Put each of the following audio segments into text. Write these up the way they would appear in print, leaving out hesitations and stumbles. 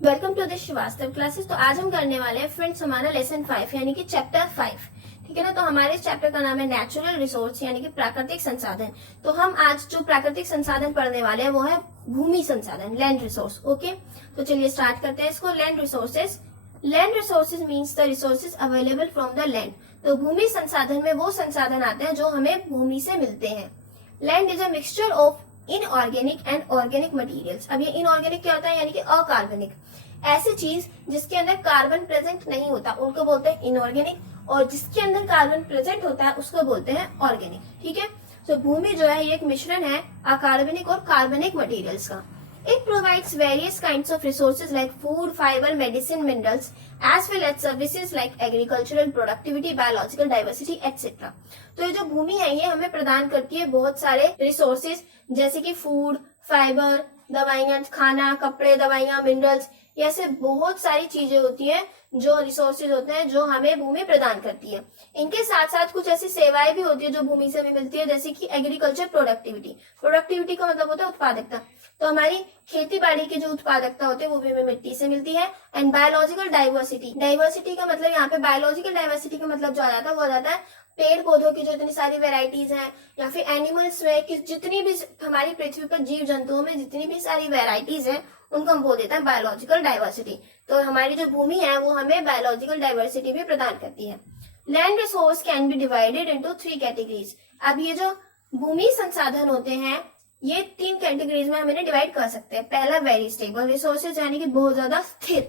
Welcome to the Srivastava classes. तो आज हम करने वाले हैं फ्रेंड्स हमारा लेसन 5 यानी कि चैप्टर 5। ठीक है ना। तो हमारे इस चैप्टर का नाम है नेचुरल रिसोर्स यानी कि प्राकृतिक संसाधन। तो हम आज जो प्राकृतिक संसाधन पढ़ने वाले हैं वो है भूमि संसाधन, लैंड रिसोर्स। ओके, तो चलिए स्टार्ट करते हैं इसको। Land resources. Land resources means the resources available from the land. तो भूमि संसाधन में वो संसाधन आते हैं जो हमें भूमि से मिलते हैं। Land is a mixture of inorganic and organic materials. अब ये इनऑर्गेनिक क्या होता है, यानी कि अकार्बनिक, ऐसी चीज जिसके अंदर कार्बन प्रेजेंट नहीं होता उनको बोलते हैं इनऑर्गेनिक, और जिसके अंदर कार्बन प्रेजेंट होता है उसको बोलते हैं ऑर्गेनिक। ठीक है। तो भूमि जो है ये एक मिश्रण है अकार्बनिक और कार्बनिक मटेरियल्स का। It provides various kinds of resources like food, fiber, medicine, minerals, as well as services like agricultural productivity, biological diversity, etc. तो ये जो भूमि है ये हमें प्रदान करती है बहुत सारे रिसोर्सेज, जैसे कि फूड, फाइबर, दवाइयाँ, खाना, कपड़े, दवाइयाँ, मिनरल्स, ये ऐसे बहुत सारी चीजें होती हैं जो रिसोर्सेज होते हैं जो हमें भूमि प्रदान करती है। इनके साथ साथ कुछ ऐसी सेवाएं भी होती है जो भूमि से हमें मिलती है, जैसे कि एग्रीकल्चर प्रोडक्टिविटी। प्रोडक्टिविटी का मतलब होता है उत्पादकता। तो हमारी खेती बाड़ी की जो उत्पादकता होती है वो भी हमें मिट्टी से मिलती है। And biological diversity. डाइवर्सिटी का मतलब यहाँ पे बायोलॉजिकल डाइवर्सिटी का मतलब जो आ जाता है वो आ जाता है पेड़ पौधों की जो इतनी सारी वेराइटीज हैं, या फिर एनिमल्स में कि जितनी भी हमारी पृथ्वी पर जीव जंतुओं में जितनी भी सारी वेराइटीज हैं उनको हम बोल देते हैं बायोलॉजिकल डाइवर्सिटी। तो हमारी जो भूमि है वो हमें बायोलॉजिकल डाइवर्सिटी भी प्रदान करती है। Land resource can be divided into 3 categories. अब ये जो भूमि संसाधन होते हैं ये 3 कैटेगरीज में हम इन्हें डिवाइड कर सकते हैं। पहला वेरी स्टेबल रिसोर्सेज यानी कि बहुत ज्यादा स्थिर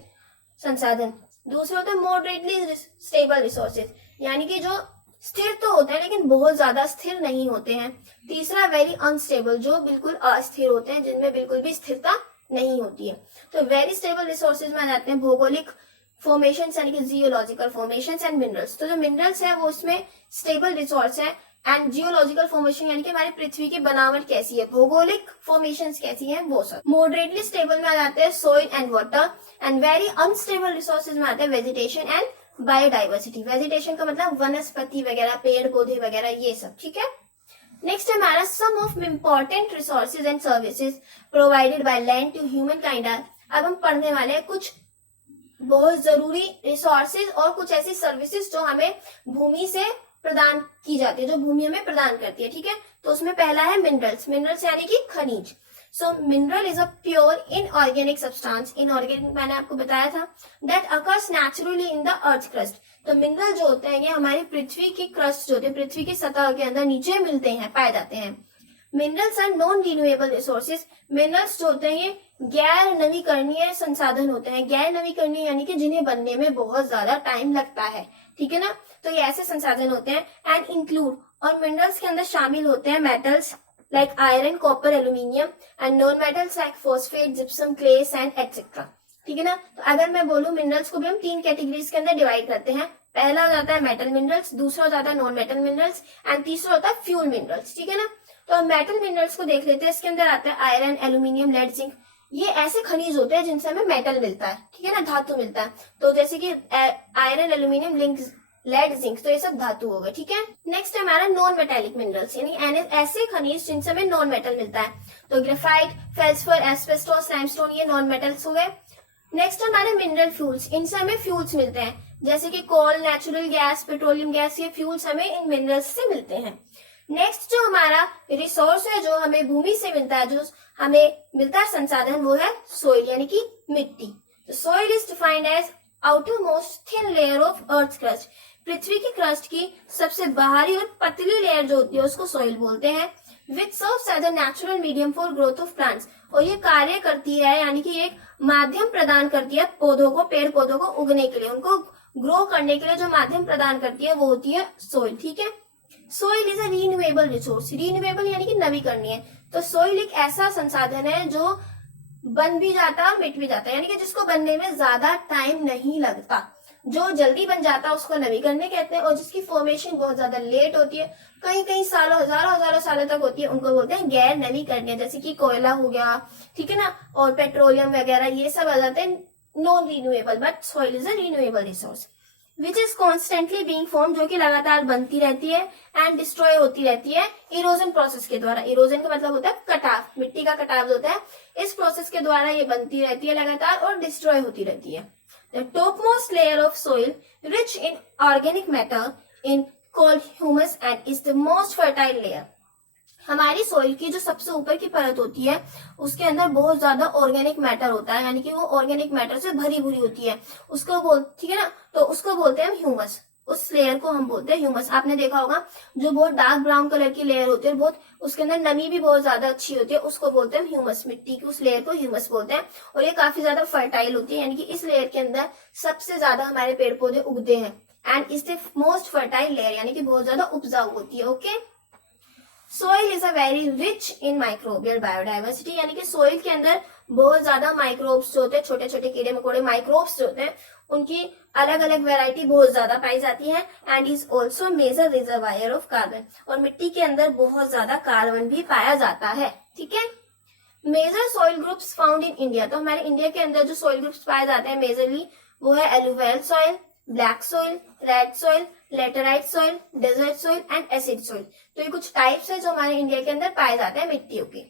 संसाधन। दूसरा होता है मॉडरेटली स्टेबल रिसोर्सेज यानी कि जो स्थिर तो होते हैं लेकिन बहुत ज्यादा स्थिर नहीं होते हैं। तीसरा वेरी अनस्टेबल, जो बिल्कुल अस्थिर होते हैं, जिनमें बिल्कुल भी स्थिरता नहीं होती है। तो वेरी स्टेबल रिसोर्सेज में आ जाते हैं भौगोलिक फॉर्मेशन यानी कि जियोलॉजिकल फॉर्मेशन एंड मिनरल्स। तो जो मिनरल्स है वो उसमें स्टेबल रिसोर्स है। एंड जियोलॉजिकल फॉर्मेशन यानी कि हमारी पृथ्वी की बनावट कैसी है, भौगोलिक फॉर्मेशंस कैसी हैं, वो सब। मॉडरेटली स्टेबल में आ जाते हैं soil and water. And very unstable resources में आते हैं वेजिटेशन एंड बायोडाइवर्सिटी। वेजिटेशन का मतलब वनस्पति वगैरह, पेड़ पौधे वगैरह, ये सब। ठीक है। नेक्स्ट है हमारा some of important resources and services provided by land to humankind. अब हम पढ़ने वाले हैं कुछ बहुत जरूरी रिसोर्सेज और कुछ ऐसी सर्विसेज जो हमें भूमि से प्रदान की जाती है, जो भूमि हमें प्रदान करती है। ठीक है। तो उसमें पहला है मिनरल्स। मिनरल्स यानी कि खनिज। So mineral is a pure inorganic substance. Inorganic मैंने आपको बताया था, that occurs naturally in the earth crust. तो मिनरल जो होते हैं ये हमारी पृथ्वी की क्रस्ट जो होती है, पृथ्वी की सतह के अंदर नीचे मिलते हैं, पाए जाते हैं। Minerals are non renewable resources. Minerals जो होते हैं ये गैर नवीकरणीय संसाधन होते हैं। गैर नवीकरणीय यानी कि जिन्हें बनने में बहुत ज्यादा टाइम लगता है। ठीक है ना। तो ये ऐसे संसाधन होते हैं। एंड इंक्लूड, और मिनरल्स के अंदर शामिल होते हैं metals like iron, copper, aluminium, and non metals like phosphate, gypsum, clay, sand, etcetera. ठीक है ना। तो अगर मैं बोलूं मिनरल्स को भी हम 3 कैटेगरीज के अंदर डिवाइड करते हैं। पहला हो जाता है मेटल मिनरल्स, दूसरा हो जाता है नॉन मेटल मिनरल्स, एंड तीसरा होता है फ्यूल मिनरल्स। ठीक है ना। तो मेटल मिनरल्स को देख लेते हैं। इसके अंदर आता है आयरन, एल्यूमिनियम, लेड, जिंक। ये ऐसे खनिज होते हैं जिनसे हमें मेटल मिलता है। ठीक है ना, धातु मिलता है। तो जैसे कि आयरन, एल्यूमिनियम, लेड, जिंक, तो ये सब धातु हो गए। ठीक है। नेक्स्ट है हमारा नॉन मेटेलिक मिनरल्स यानी ऐसे खनिज जिनसे हमें नॉन मेटल मिलता है। तो ग्रेफाइट, फेल्सफर, एस्बेस्टोस, लाइमस्टोन, ये नॉन मेटल्स हो गए। नेक्स्ट हमारे मिनरल फ्यूल्स। इनसे हमें फ्यूल्स मिलते हैं, जैसे कि कोल, नेचुरल गैस, पेट्रोलियम गैस, ये फ्यूल्स हमें इन मिनरल्स से मिलते हैं। नेक्स्ट जो हमारा रिसोर्स है जो हमें भूमि से मिलता है, जो हमें मिलता है संसाधन, वो है सोइल यानी कि मिट्टी। तो soil is defined as outermost thin layer of earth crust. पृथ्वी की क्रस्ट की सबसे बाहरी और पतली लेयर जो होती है उसको सोइल बोलते हैं। Which serves as a natural medium for growth of plants. और ये कार्य करती है यानी कि एक माध्यम प्रदान करती है पौधों को, पेड़ पौधों को उगने के लिए, उनको ग्रो करने के लिए जो माध्यम प्रदान करती है वो होती है सोइल। ठीक है। Soil is a renewable resource. Renewable यानी कि नवीकरणीय। तो सोइल एक ऐसा संसाधन है जो बन भी जाता है और मिट भी जाता है, यानी कि जिसको बनने में ज्यादा टाइम नहीं लगता। जो जल्दी बन जाता है उसको नवीकरणीय कहते हैं, और जिसकी फॉर्मेशन बहुत ज्यादा लेट होती है, कई कई सालों, हजारों सालों तक होती है, उनको बोलते हैं गैर नवीकरणीय। जैसे कि कोयला हो गया, ठीक है ना, और पेट्रोलियम वगैरह, ये सब आ जाते हैं non renewable, but soil is a renewable resource. Which is constantly being form, जो कि लगातार बनती रहती है एंड डिस्ट्रॉय होती रहती है इरोजन प्रोसेस के द्वारा। इरोजन का मतलब होता है कटाव, मिट्टी का कटाव जो होता है, इस प्रोसेस के द्वारा ये बनती रहती है लगातार और डिस्ट्रॉय होती रहती है। The topmost layer of soil rich in organic matter in called humus and is the most fertile layer. हमारी सोइल की जो सबसे ऊपर की परत होती है उसके अंदर बहुत ज्यादा ऑर्गेनिक मैटर होता है, यानी कि वो ऑर्गेनिक मैटर से भरी भरी होती है, उसको ठीक है ना, तो उसको बोलते हैं हम ह्यूमस। उस लेयर को हम बोलते हैं ह्यूमस। आपने देखा होगा जो बहुत डार्क ब्राउन कलर की लेयर होती है, बहुत उसके अंदर नमी भी बहुत ज्यादा अच्छी होती है, उसको बोलते हैं ह्यूमस। मिट्टी की उस लेयर को ह्यूमस बोलते हैं और ये काफी ज्यादा फर्टाइल होती है, यानी कि इस लेयर के अंदर सबसे ज्यादा हमारे पेड़ पौधे उगते हैं and is the most fertile layer, यानी कि बहुत ज्यादा उपजाऊ होती है। Okay, soil is a very rich in microbial biodiversity, यानी कि सोइल के अंदर बहुत ज्यादा माइक्रोब्स जो होते हैं, छोटे छोटे कीड़े मकोड़े माइक्रोब्स जो होते हैं, उनकी अलग अलग वैरायटी बहुत ज्यादा पाई जाती है and is also major reservoir of carbon, और मिट्टी के अंदर बहुत ज्यादा कार्बन भी पाया जाता है। ठीक है, major soil groups found in India, तो हमारे इंडिया के अंदर जो सॉइल ग्रुप्स पाए जाते हैं मेजरली वो है alluvial soil, black soil, red soil, laterite soil, desert soil and acid soil. तो ये कुछ टाइप्स है जो हमारे इंडिया के अंदर पाए जाते हैं मिट्टियों के।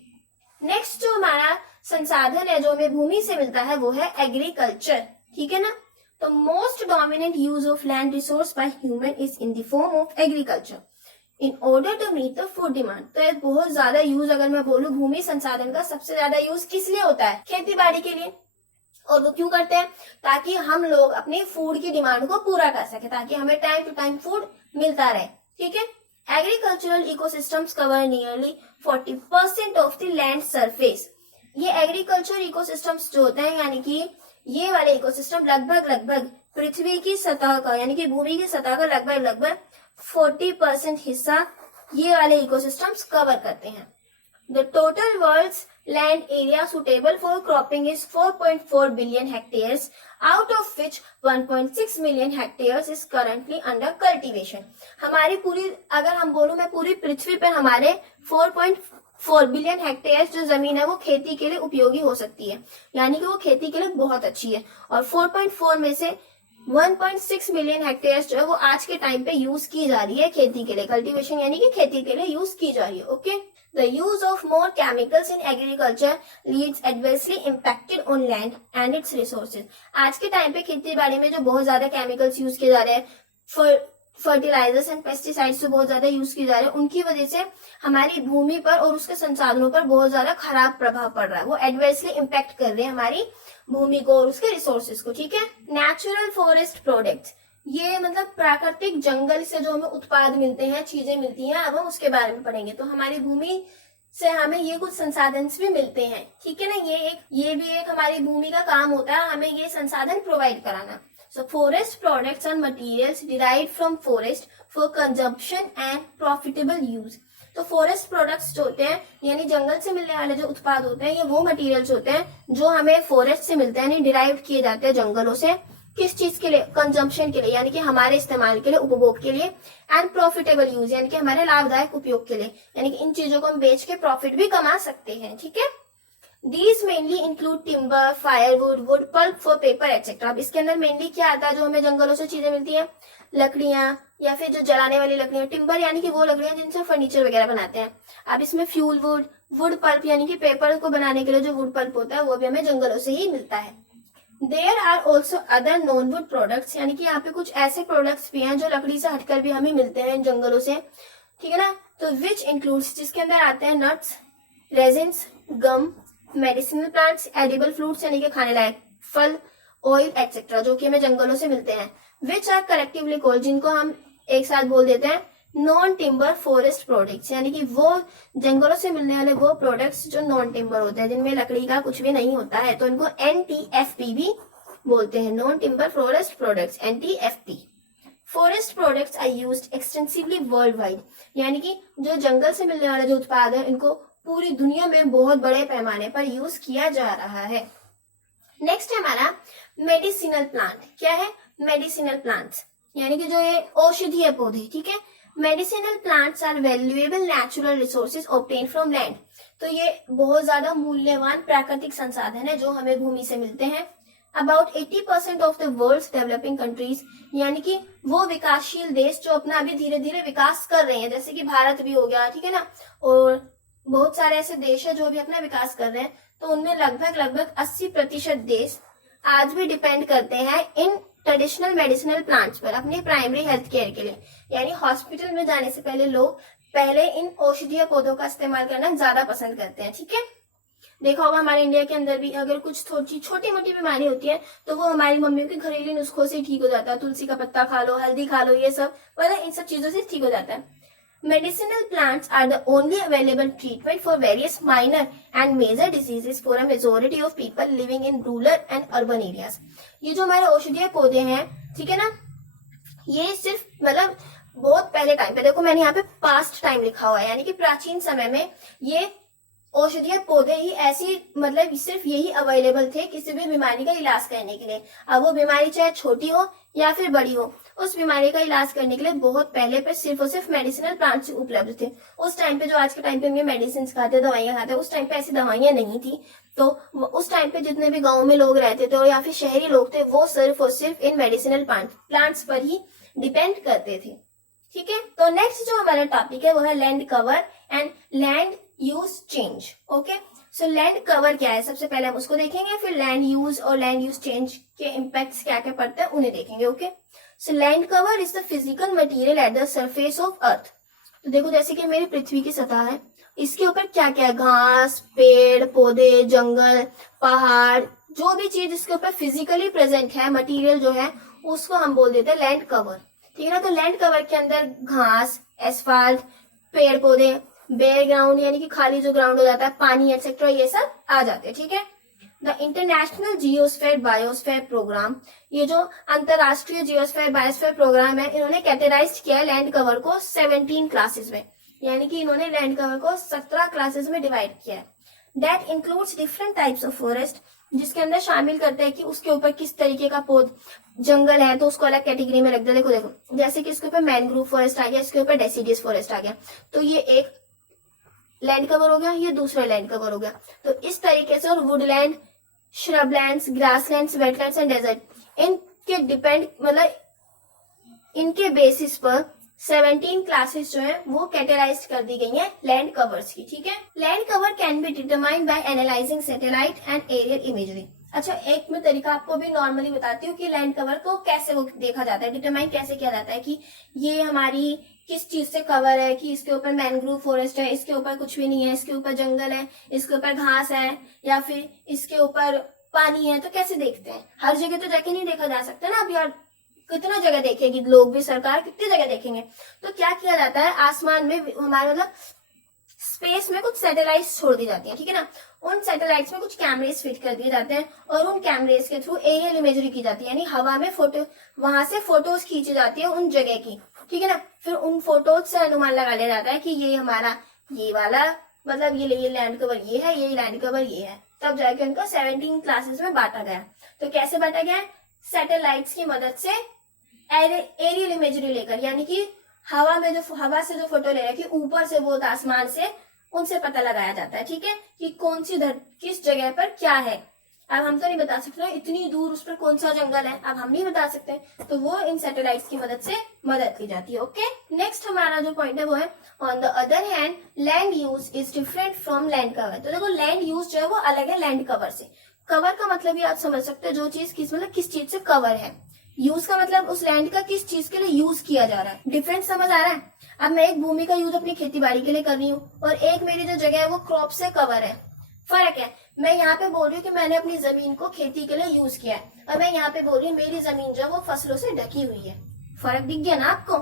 नेक्स्ट जो हमारा संसाधन है जो हमें भूमि से मिलता है वो है एग्रीकल्चर। ठीक है ना, तो most dominant use of land resource by human is in the form of agriculture in order to meet the food demand. तो ये बहुत ज्यादा यूज, अगर मैं बोलूं भूमि संसाधन का सबसे ज्यादा यूज किस लिए होता है? खेती बाड़ी के लिए। और वो क्यों करते हैं? ताकि हम लोग अपनी फूड की डिमांड को पूरा कर सके, ताकि हमें टाइम टू टाइम फूड मिलता रहे। ठीक है, agricultural ecosystems cover nearly 40% of the land surface. ये एग्रीकल्चर इकोसिस्टम्स जो होते हैं, यानी कि ये वाले इकोसिस्टम लगभग पृथ्वी की सतह का, यानी कि भूमि की सतह का लगभग 40% हिस्सा ये वाले इकोसिस्टम्स कवर करते हैं। The total world's land area suitable for cropping is 4.4 billion hectares, out of which 1.6 million hectares is currently under cultivation. हमारी पूरी, अगर हम बोलूं मैं पूरी पृथ्वी पर हमारे 4.4 बिलियन हेक्टेयर जो जमीन है वो खेती के लिए उपयोगी हो सकती है, यानी कि वो खेती के लिए बहुत अच्छी है। और 4.4 में से 1.6 मिलियन हेक्टेयर जो है वो आज के टाइम पे यूज की जा रही है खेती के लिए, कल्टीवेशन यानी कि खेती के लिए यूज की जा रही है। Okay, the use of more chemicals in agriculture leads adversely impacted on land and its resources. आज के टाइम पे खेती बाड़ी में जो बहुत ज्यादा केमिकल्स यूज किए जा रहे हैं, फर्टिलाइजर्स एंड पेस्टिसाइड्स जो बहुत ज्यादा यूज किए जा रहे हैं, उनकी वजह से हमारी भूमि पर और उसके संसाधनों पर बहुत ज्यादा खराब प्रभाव पड़ रहा है। वो एडवर्सली इम्पैक्ट कर रहे हैं हमारी भूमि को और उसके रिसोर्सेज को। ठीक है, नेचुरल फॉरेस्ट प्रोडक्ट्स, ये मतलब प्राकृतिक जंगल से जो हमें उत्पाद मिलते हैं, चीजें मिलती हैं, अब हम उसके बारे में पढ़ेंगे। तो हमारी भूमि से हमें ये कुछ संसाधन भी मिलते हैं। ठीक है ना, ये भी एक हमारी भूमि का काम होता है, हमें ये संसाधन प्रोवाइड कराना। So forest products are materials derived from forest for consumption and profitable use. तो फॉरेस्ट प्रोडक्ट्स जो होते हैं, यानी जंगल से मिलने वाले जो उत्पाद होते हैं, ये वो मटेरियल्स होते हैं जो हमें फॉरेस्ट से मिलते हैं, यानी डिराइव किए जाते हैं जंगलों से। किस चीज के लिए? कंजम्पशन के लिए, यानी कि हमारे इस्तेमाल के लिए, उपभोग के लिए, एंड प्रॉफिटेबल यूज यानी कि हमारे लाभदायक उपयोग के लिए, यानी कि इन चीजों को हम बेच के प्रॉफिट भी कमा सकते हैं। ठीक है, these mainly include timber, firewood, wood pulp for paper etcetera. अब इसके अंदर मेनली क्या आता है जो हमें जंगलों से चीजें मिलती है? लकड़ियां, या फिर जो जलाने वाली लकड़ियां। टिम्बर यानी कि वो लकड़ियां जिनसे फर्नीचर वगैरह बनाते हैं। अब इसमें फ्यूल वुड, वुड पल्प यानी कि पेपर को बनाने के लिए जो वुड पल्प होता है वो भी हमें जंगलों से ही मिलता है। There are also other non wood products, यानी कि यहाँ पे कुछ ऐसे प्रोडक्ट्स भी हैं जो लकड़ी से हटकर भी हमें मिलते हैं इन जंगलों से। ठीक है ना, तो विच इंक्लूड्स, जिसके अंदर आते हैं नट्स, रेजिन्स, गम, मेडिसिनल प्लांट्स, एडिबल फ्रूट्स यानी कि खाने लायक फल, ऑयल एक्सेट्रा, जो कि हमें जंगलों से मिलते हैं। विच आर कलेक्टिवली कॉल्ड, जिनको हम एक साथ बोल देते हैं नॉन टिम्बर फॉरेस्ट प्रोडक्ट्स, यानी कि वो जंगलों से मिलने वाले वो प्रोडक्ट्स जो नॉन टिम्बर होते हैं, जिनमें लकड़ी का कुछ भी नहीं होता है, तो इनको NTFP भी बोलते हैं, non timber forest products, NTFP। Forest products are used extensively worldwide, यानी कि जो जंगल से मिलने वाले जो उत्पाद है इनको पूरी दुनिया में बहुत बड़े पैमाने पर यूज किया जा रहा है। नेक्स्ट है हमारा मेडिसिनल प्लांट। क्या है? मेडिसिनल प्लांट्स, यानी कि जो ये औषधीय पौधे। ठीक है, medicinal plants are valuable natural resources obtain from land. तो ये बहुत ज्यादा मूल्यवान प्राकृतिक संसाधन है जो हमें भूमि से मिलते हैं। About 80% of the world's developing countries, यानी कि वो विकासशील देश जो अपना अभी धीरे धीरे विकास कर रहे हैं, जैसे कि भारत भी हो गया, ठीक है ना, और बहुत सारे ऐसे देश है जो भी अपना विकास कर रहे हैं, तो उनमें लगभग 80% देश आज भी डिपेंड करते हैं इन ट्रेडिशनल मेडिसिनल प्लांट्स पर अपनी प्राइमरी हेल्थ केयर के लिए। यानी हॉस्पिटल में जाने से पहले लोग पहले इन औषधीय पौधों का इस्तेमाल करना ज्यादा पसंद करते हैं, ठीक है। देखा होगा हमारे इंडिया के अंदर भी अगर कुछ छोटी मोटी बीमारी होती है तो वो हमारी मम्मियों के घरेलू नुस्खों से ठीक हो जाता है। तुलसी का पत्ता खा लो, हल्दी खा लो, ये सब मतलब इन सब चीजों से ठीक हो जाता है। Medicinal plants are the only available treatment for various minor and major diseases for a majority of people living in rural and urban areas. ये जो हमारे औषधीय पौधे हैं, ठीक है ना, ये सिर्फ मतलब बहुत पहले टाइम पे, देखो मैंने यहाँ पे पास्ट टाइम लिखा हुआ है, यानी कि प्राचीन समय में ये औषधीय पौधे ही ऐसी मतलब सिर्फ यही अवेलेबल थे किसी भी बीमारी का इलाज करने के लिए। अब वो बीमारी चाहे छोटी हो या फिर बड़ी हो, उस बीमारी का इलाज करने के लिए बहुत पहले पे सिर्फ और सिर्फ मेडिसिनल प्लांट्स उपलब्ध थे। उस टाइम पे जो आज के टाइम पे हम मेडिसिन खाते, दवाइयां खाते, उस टाइम पे ऐसी दवाइयां नहीं थी। तो उस टाइम पे जितने भी गाँव में लोग रहते थे या फिर शहरी लोग थे, वो सिर्फ और सिर्फ इन मेडिसिनल प्लांट्स पर ही डिपेंड करते थे, ठीक है। तो नेक्स्ट जो हमारा टॉपिक है वो है land cover and land use change. Okay, so land cover क्या है, सबसे पहले हम उसको देखेंगे, फिर लैंड यूज और लैंड यूज चेंज के इम्पैक्ट्स क्या क्या पड़ते हैं उन्हें देखेंगे। Okay, so land cover is the physical material at the surface of earth. तो देखो जैसे कि मेरी पृथ्वी की सतह है, इसके ऊपर क्या क्या है, घास, पेड़ पौधे, जंगल, पहाड़, जो भी चीज इसके ऊपर फिजिकली प्रेजेंट है, मटेरियल जो है, उसको हम बोल देते हैं लैंड कवर, ठीक है ना। तो लैंड कवर के अंदर घास, एस्फाल्ट, पेड़ पौधे, बेयर ग्राउंड यानी कि खाली जो ग्राउंड हो जाता है, पानी एक्सेट्रा, ये सब आ जाते हैं, ठीक है। The international geosphere biosphere programme, ये जो अंतरराष्ट्रीय जियोस्फेयर बायोस्फेयर प्रोग्राम है, इन्होंने कैटेगराइज किया है लैंड कवर को 17 क्लासेस में, यानी कि इन्होंने लैंड कवर को 17 क्लासेस में डिवाइड किया है। That includes different types of forest, जिसके अंदर शामिल करते हैं कि उसके ऊपर किस तरीके का जंगल है, तो उसको अलग कैटेगरी में रख दे। देखो जैसे कि इसके ऊपर मैनग्रोव फॉरेस्ट आ गया, इसके ऊपर डेसिडियस फॉरेस्ट आ गया, तो ये एक लैंड कवर हो गया, ये दूसरा लैंड कवर हो गया। तो इस तरीके से, और woodland, shrublands, grasslands, wetlands and desert, इनके डिपेंड मतलब इनके बेसिस पर 17 क्लासेस जो है वो कैटेगराइज कर दी गई है लैंड कवर्स की, ठीक है। Land cover can be determined by analysing satellite and aerial imagery. अच्छा, एक मैं तरीका आपको भी नॉर्मली बताती हूँ कि लैंड कवर को कैसे वो देखा जाता है, डिटरमाइन कैसे किया जाता है कि ये हमारी किस चीज से कवर है, कि इसके ऊपर मैनग्रोव फॉरेस्ट है, इसके ऊपर कुछ भी नहीं है, इसके ऊपर जंगल है, इसके ऊपर घास है, या फिर इसके ऊपर पानी है। तो कैसे देखते हैं, हर जगह तो जाके नहीं देखा जा सकता ना। अब यार कितना जगह देखेगी लोग भी, सरकार कितनी जगह देखेंगे। तो क्या किया जाता है, आसमान में हमारे मतलब स्पेस में कुछ सैटेलाइट्स छोड़ दी जाती है, ठीक है ना। उन सैटेलाइट्स में कुछ कैमरेज फिट कर दिए जाते हैं और उन कैमरेज के थ्रू एरियल इमेजरी की जाती है, यानी हवा में फोटो, वहां से फोटोज खींची जाती है उन जगह की, ठीक है ना। फिर उन फोटोज से अनुमान लगा लिया जाता है कि ये हमारा ये वाला मतलब ये लैंड कवर ये है, ये लैंड कवर ये है। तब जाके उनको 17 क्लासेस में बांटा गया। तो कैसे बांटा गया, सैटेलाइट्स की मदद से एरियल इमेजरी लेकर, यानी कि हवा से जो फोटो ले रहे कि ऊपर से वो आसमान से, उनसे पता लगाया जाता है, ठीक है, कि कौन सी किस जगह पर क्या है। अब हम तो नहीं बता सकते इतनी दूर उस पर कौन सा जंगल है, अब हम नहीं बता सकते, तो वो इन सैटेलाइट्स की मदद से मदद ली जाती है। ओके, नेक्स्ट हमारा जो पॉइंट है वो है on the other hand land use is different from land cover. तो देखो लैंड यूज जो है वो अलग है लैंड कवर से। कवर का मतलब ये आप समझ सकते हो, जो चीज किस चीज से कवर है। यूज का मतलब उस लैंड का किस चीज के लिए यूज किया जा रहा है। डिफरेंस समझ आ रहा है। अब मैं एक भूमि का यूज अपनी खेती बाड़ी के लिए कर रही हूँ और एक मेरी जो जगह है वो क्रॉप से कवर है, फर्क है। मैं यहाँ पे बोल रही हूँ कि मैंने अपनी जमीन को खेती के लिए यूज किया है, और मैं यहाँ पे बोल रही हूँ मेरी जमीन जो है वो फसलों से ढकी हुई है। फर्क दिख गया ना आपको।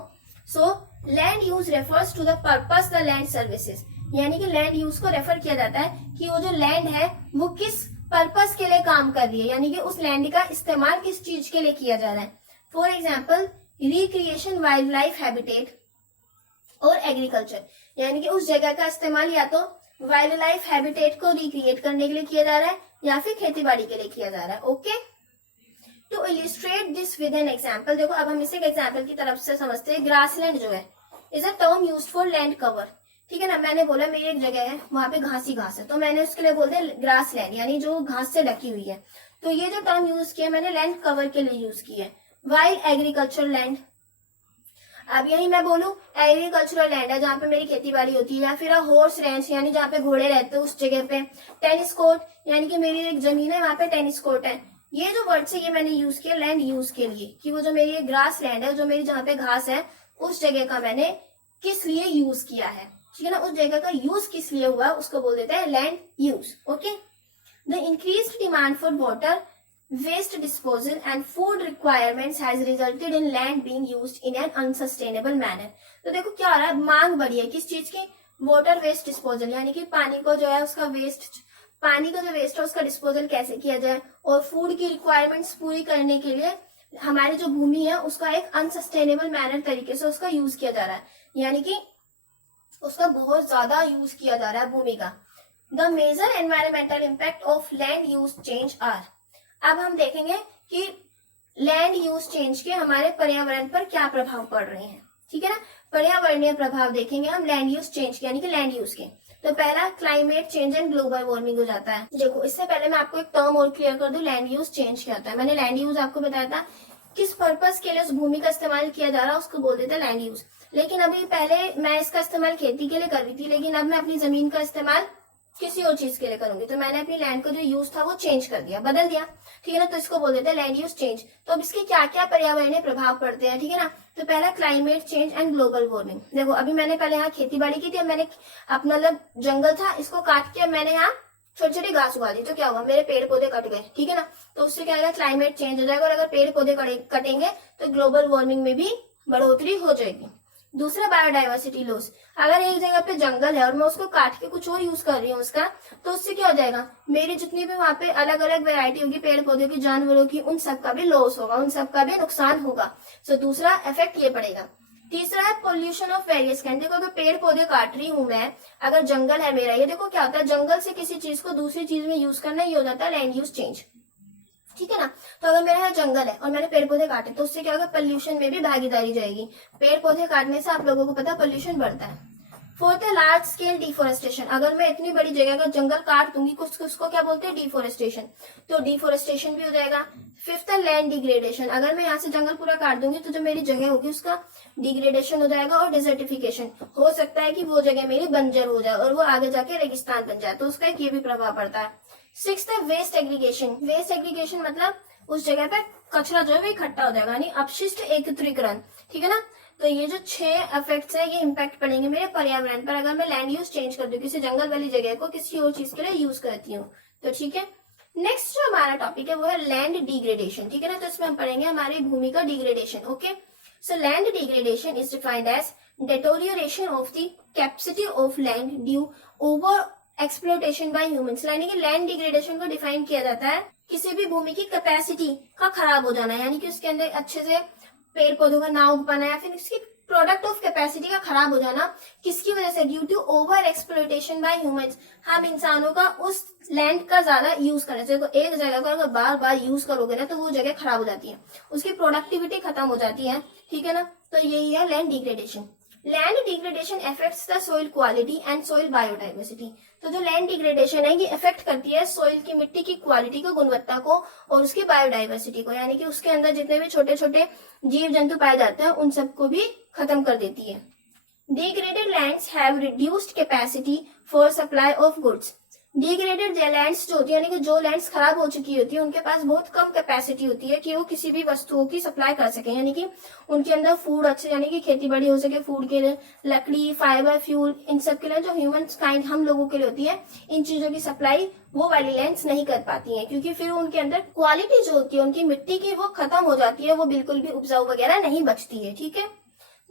So land use refers to the purpose the land services, यानी कि लैंड यूज को रेफर किया जाता है कि वो जो लैंड है वो किस पर्पस के लिए काम कर रही है, यानी कि उस लैंड का इस्तेमाल किस चीज के लिए किया जा रहा है। For example recreation, wild life habitat और एग्रीकल्चर, यानी कि उस जगह का इस्तेमाल या तो वाइल्ड लाइफ हैबिटेट को रिक्रिएट करने के लिए किया जा रहा है या फिर खेती बाड़ी के लिए किया जा रहा है। Okay, to illustrate this with an example, देखो अब हम इसे एक एग्जाम्पल की तरफ से समझते हैं। ग्रासलैंड जो है is a term used for land cover, ठीक है ना। मैंने बोला मेरी एक जगह है वहां पे घास ही घास है, तो मैंने उसके लिए बोल दिया ग्रास लैंड, यानी जो घास से ढकी हुई है। तो ये जो टर्म यूज किया मैंने लैंड कवर के लिए यूज किया है, वाइल्ड एग्रीकल्चरल लैंड। अब यही मैं बोलूं एग्रीकल्चरल लैंड है जहाँ पे मेरी खेती बाड़ी होती है, या फिर हॉर्स रेंच यानी जहाँ पे घोड़े रहते हैं उस जगह पे, टेनिस कोर्ट यानी कि मेरी एक जमीन है वहां पे टेनिस कोर्ट है। ये जो वर्ड है ये मैंने यूज किया लैंड यूज के लिए कि वो जो मेरी ग्रास लैंड है, जो मेरी जहाँ पे घास है उस जगह का मैंने किस लिए यूज किया है, ठीक है ना, उस जगह का यूज किस लिए हुआ उसको बोल देते हैं land use. Okay, the increased demand for water, waste disposal and food requirements has resulted in land being used in an unsustainable manner। तो देखो क्या हो रहा है, मांग बढ़ी है किस चीज की, वाटर वेस्ट डिस्पोजल यानी कि पानी को जो है उसका वेस्ट, पानी का जो वेस्ट है उसका डिस्पोजल कैसे किया जाए, और फूड की रिक्वायरमेंट्स पूरी करने के लिए हमारी जो भूमि है उसका एक अनसस्टेनेबल मैनर तरीके से उसका यूज किया जा रहा है, यानी कि उसका बहुत ज्यादा यूज किया जा रहा है भूमि का। The major environmental impact of land use change are. अब हम देखेंगे कि लैंड यूज चेंज के हमारे पर्यावरण पर क्या प्रभाव पड़ रहे हैं, ठीक है ना। पर्यावरणीय प्रभाव देखेंगे हम लैंड यूज चेंज के यानी कि लैंड यूज के। तो पहला climate change and global warming हो जाता है। देखो इससे पहले मैं आपको एक टर्म और क्लियर कर दूं, लैंड यूज चेंज क्या होता है। मैंने लैंड यूज आपको बताया था किस पर्पस के लिए उस भूमि का इस्तेमाल किया जा रहा है उसको बोल देते हैं लैंड यूज। लेकिन अभी पहले मैं इसका इस्तेमाल खेती के लिए कर रही थी, लेकिन अब मैं अपनी जमीन का इस्तेमाल किसी और चीज के लिए करूंगी, तो मैंने अपनी लैंड का जो यूज था वो चेंज कर दिया, बदल दिया, ठीक है ना। तो इसको बोल देते हैं लैंड यूज चेंज। तो अब इसके क्या क्या पर्यावरणीय प्रभाव पड़ते हैं, ठीक है ना। तो पहला climate change and global warming. देखो अभी मैंने पहले यहाँ खेती बाड़ी की थी, अब मैंने अपना मतलब जंगल था इसको काट के मैंने यहाँ छोटी छोटी घास उगा दी, तो क्या हुआ, मेरे पेड़ पौधे कट गए, ठीक है ना। तो उससे क्या होगा, क्लाइमेट चेंज हो जाएगा, और अगर पेड़ पौधे कटेंगे तो ग्लोबल वार्मिंग में भी बढ़ोतरी हो जाएगी। दूसरा बायोडाइवर्सिटी लॉस। अगर एक जगह पे जंगल है और मैं उसको काट के कुछ और यूज कर रही हूँ उसका, तो उससे क्या हो जाएगा, मेरी जितनी भी वहां पे अलग अलग वैरायटी होगी पेड़ पौधों की, जानवरों की, उन सब का भी लॉस होगा, उन सब का भी नुकसान होगा। सो दूसरा इफेक्ट ये पड़ेगा। तीसरा है पोल्यूशन ऑफ वेरियस काइंड। देखो अगर पेड़ पौधे काट रही हूँ मैं, अगर जंगल है मेरा, ये देखो क्या होता है, जंगल से किसी चीज को दूसरी चीज में यूज करना, ये हो जाता है लैंड यूज चेंज, ठीक है ना। तो अगर मेरा यहाँ जंगल है और मैंने पेड़ पौधे काटे, तो उससे क्या होगा, पोल्यूशन में भी भागीदारी जाएगी। पेड़ पौधे काटने से आप लोगों को पता है पोल्यूशन बढ़ता है। फोर्थ है लार्ज स्केल डिफोरेस्टेशन। अगर मैं इतनी बड़ी जगह का जंगल काट दूंगी, उसको क्या बोलते हैं, डिफोरेस्टेशन, तो डिफोरेस्टेशन भी हो जाएगा। फिफ्थ है लैंड डिग्रेडेशन। अगर मैं यहाँ से जंगल पूरा काट दूंगी तो जो मेरी जगह होगी उसका डिग्रेडेशन हो जाएगा, और डिजर्टिफिकेशन हो सकता है कि वो जगह मेरी बंजर हो जाए और वो आगे जाके रेगिस्तान बन जाए, तो उसका एक ये भी प्रभाव पड़ता है। सिक्स्थ है वेस्ट एग्रीगेशन। वेस्ट एग्रीगेशन मतलब उस जगह पे कचरा जो है वो इकट्ठा हो जाएगा, यानी अपशिष्ट एकत्रीकरण, ठीक है ना। तो ये जो 6 इफेक्ट्स है ये इम्पैक्ट पड़ेंगे मेरे पर्यावरण पर, अगर मैं लैंड यूज चेंज कर दूं, किसी जंगल वाली जगह को किसी और चीज के लिए यूज करती हूँ, तो ठीक है। नेक्स्ट जो हमारा टॉपिक है वो है लैंड डिग्रेडेशन, ठीक है ना। तो इसमें हम पढ़ेंगे हमारी भूमि का degradation. Okay, so land degradation is defined as deterioration of the capacity of land due over exploitation by humans. यानी कि लैंड डिग्रेडेशन को डिफाइन किया जाता है किसी भी भूमि की कैपेसिटी का खराब हो जाना, यानी कि उसके अंदर अच्छे से पेड़ पौधों का ना उग पाना, या फिर उसकी प्रोडक्ट ऑफ कैपेसिटी का खराब हो जाना, किसकी वजह से, due to over exploitation by humans. हम इंसानों का उस लैंड का ज्यादा यूज करने से, तो एक जगह को अगर बार बार यूज करोगे ना तो वो जगह खराब हो जाती है, उसकी प्रोडक्टिविटी खत्म हो जाती है, ठीक है ना। तो यही है land degradation. Land degradation affects the soil quality and soil biodiversity. तो जो लैंड डिग्रेडेशन है ये इफेक्ट करती है सोइल की, मिट्टी की क्वालिटी को, गुणवत्ता को, और उसकी बायोडाइवर्सिटी को, यानी कि उसके अंदर जितने भी छोटे छोटे जीव जंतु पाए जाते हैं उन सबको भी खत्म कर देती है। Degraded lands have reduced capacity for supply of goods. Degraded lands जो होती है, यानी कि जो लैंड्स खराब हो चुकी होती है, उनके पास बहुत कम कैपेसिटी होती है कि वो किसी भी वस्तुओं की सप्लाई कर सके, यानी कि उनके अंदर फूड अच्छे, यानी कि खेती बाड़ी हो सके, फूड के लिए लकड़ी, फाइबर, फ्यूल, इन सब के लिए जो ह्यूमन काइंड हम लोगों के लिए होती है, इन चीजों की सप्लाई वो वाली लैंड्स नहीं कर पाती हैं, क्योंकि फिर उनके अंदर क्वालिटी जो होती है उनकी मिट्टी की वो खत्म हो जाती है, वो बिल्कुल भी उपजाऊ वगैरह नहीं बचती है, ठीक है।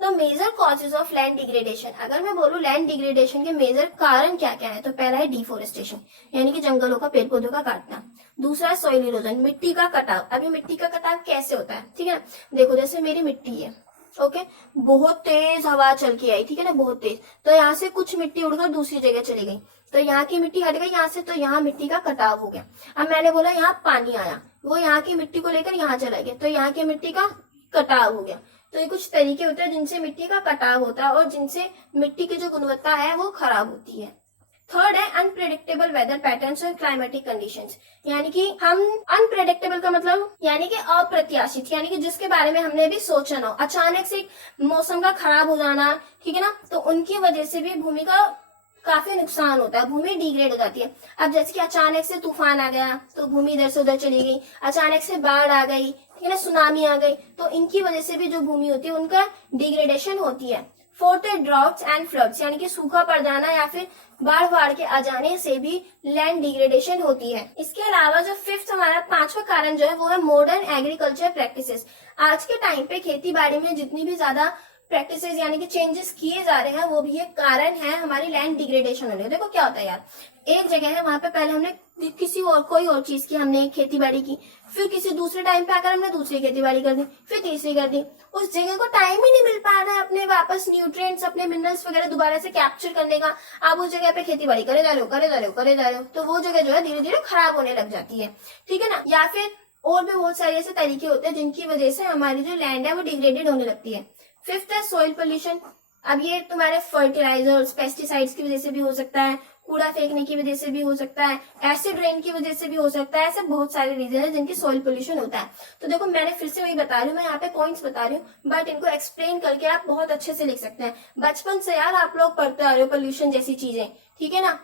The major causes of land degradation. अगर मैं बोलूं लैंड डिग्रेडेशन के मेजर कारण क्या क्या है, तो पहला है डिफोरेस्टेशन, यानी कि जंगलों का, पेड़ पौधों का काटना। दूसरा है सॉइल इरोजन, मिट्टी का कटाव। अभी मिट्टी का कटाव कैसे होता है, ठीक है। देखो जैसे मेरी मिट्टी है, ओके, बहुत तेज हवा चल के आई, ठीक है ना, बहुत तेज, तो यहाँ से कुछ मिट्टी उड़कर दूसरी जगह चली गई, तो यहाँ की मिट्टी हट गई यहाँ से, तो यहाँ मिट्टी का कटाव हो गया। अब मैंने बोला यहाँ पानी आया, वो यहाँ की मिट्टी को लेकर यहाँ चला गया, तो यहाँ की मिट्टी का कटाव हो गया। तो ये कुछ तरीके होते हैं जिनसे मिट्टी का कटाव होता है और जिनसे मिट्टी की जो गुणवत्ता है वो खराब होती है। थर्ड है अनप्रेडिक्टेबल वेदर पैटर्न्स और क्लाइमेटिक कंडीशंस, यानी कि हम अनप्रेडिक्टेबल का मतलब यानी कि अप्रत्याशित, यानी कि जिसके बारे में हमने भी सोचा ना, अचानक से मौसम का खराब हो जाना, ठीक है ना, तो उनकी वजह से भी भूमि का काफी नुकसान होता है, भूमि डिग्रेड हो जाती है। अब जैसे कि अचानक से तूफान आ गया तो भूमि इधर से उधर चली गई, अचानक से बाढ़ आ गई, ठीक है ना, सुनामी आ गई, तो इनकी वजह से भी जो भूमि होती है उनका डिग्रेडेशन होती है। फोर्थ है ड्राउट्स एंड फ्लड्स, यानी कि सूखा पड़ जाना या फिर बाढ़ के आ जाने से भी लैंड डिग्रेडेशन होती है। इसके अलावा जो फिफ्थ हमारा पांचवा कारण जो है वो है मॉडर्न एग्रीकल्चर प्रैक्टिसेस। आज के टाइम पे खेती बाड़ी में जितनी भी ज्यादा प्रैक्टिसेस यानी कि चेंजेस किए जा रहे हैं वो भी एक कारण है हमारी लैंड डिग्रेडेशन होने का। देखो क्या होता है यार, एक जगह है वहां पे पहले हमने किसी और कोई और चीज की हमने खेती बाड़ी की, फिर किसी दूसरे टाइम पे आकर हमने दूसरी खेती बाड़ी कर दी, फिर तीसरी कर दी, उस जगह को टाइम ही नहीं मिल पा रहा है अपने वापस न्यूट्रिएंट्स अपने मिनरल्स वगैरह दोबारा से कैप्चर करने का। आप उस जगह पे खेती बाड़ी करे जा रहे हो तो वो जगह जो है धीरे धीरे खराब होने लग जाती है, ठीक है ना। या फिर और भी बहुत सारे ऐसे तरीके होते हैं जिनकी वजह से हमारी जो लैंड है वो डिग्रेडेड होने लगती है। फिफ्थ है सॉइल पोल्यूशन। अब ये तुम्हारे फर्टिलाइजर्स पेस्टिसाइड्स की वजह से भी हो सकता है, कूड़ा फेंकने की वजह से भी हो सकता है, एसिड रेन की वजह से भी हो सकता है, ऐसे बहुत सारे रीजन है जिनकी सॉइल पोल्यूशन होता है। तो देखो मैंने फिर से वही बता रही हूँ, मैं यहाँ पे पॉइंट्स बता रही हूँ, बट इनको एक्सप्लेन करके आप बहुत अच्छे से लिख सकते हैं। बचपन से यार आप लोग पढ़ते आ रहे हो पोल्यूशन जैसी चीजें, ठीक है ना,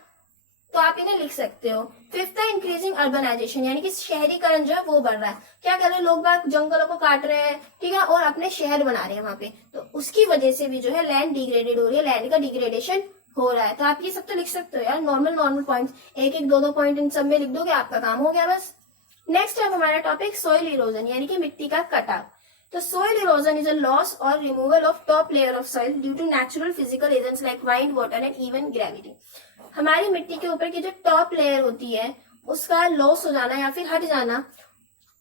तो आप इन्हें लिख सकते हो। फिफ्थ है इंक्रीजिंग अर्बनाइजेशन, यानी कि शहरीकरण जो है वो बढ़ रहा है। क्या कर रहे हैं लोग बाग, जंगलों को काट रहे हैं, ठीक है, और अपने शहर बना रहे हैं वहां पे, तो उसकी वजह से भी जो है लैंड डिग्रेडेड हो रही है, लैंड का डिग्रेडेशन हो रहा है। तो आप ये सब तो लिख सकते हो यार, नॉर्मल पॉइंट्स, एक एक दो पॉइंट इन सब में लिख दोगे आपका काम हो गया बस। नेक्स्ट है हमारा टॉपिक सॉइल इरोजन, यानी कि मिट्टी का कटाव। तो soil erosion is a loss or removal of top layer of soil due to natural physical agents like wind, water and even gravity. हमारी मिट्टी के ऊपर की जो टॉप लेयर होती है उसका लॉस हो जाना या फिर हट जाना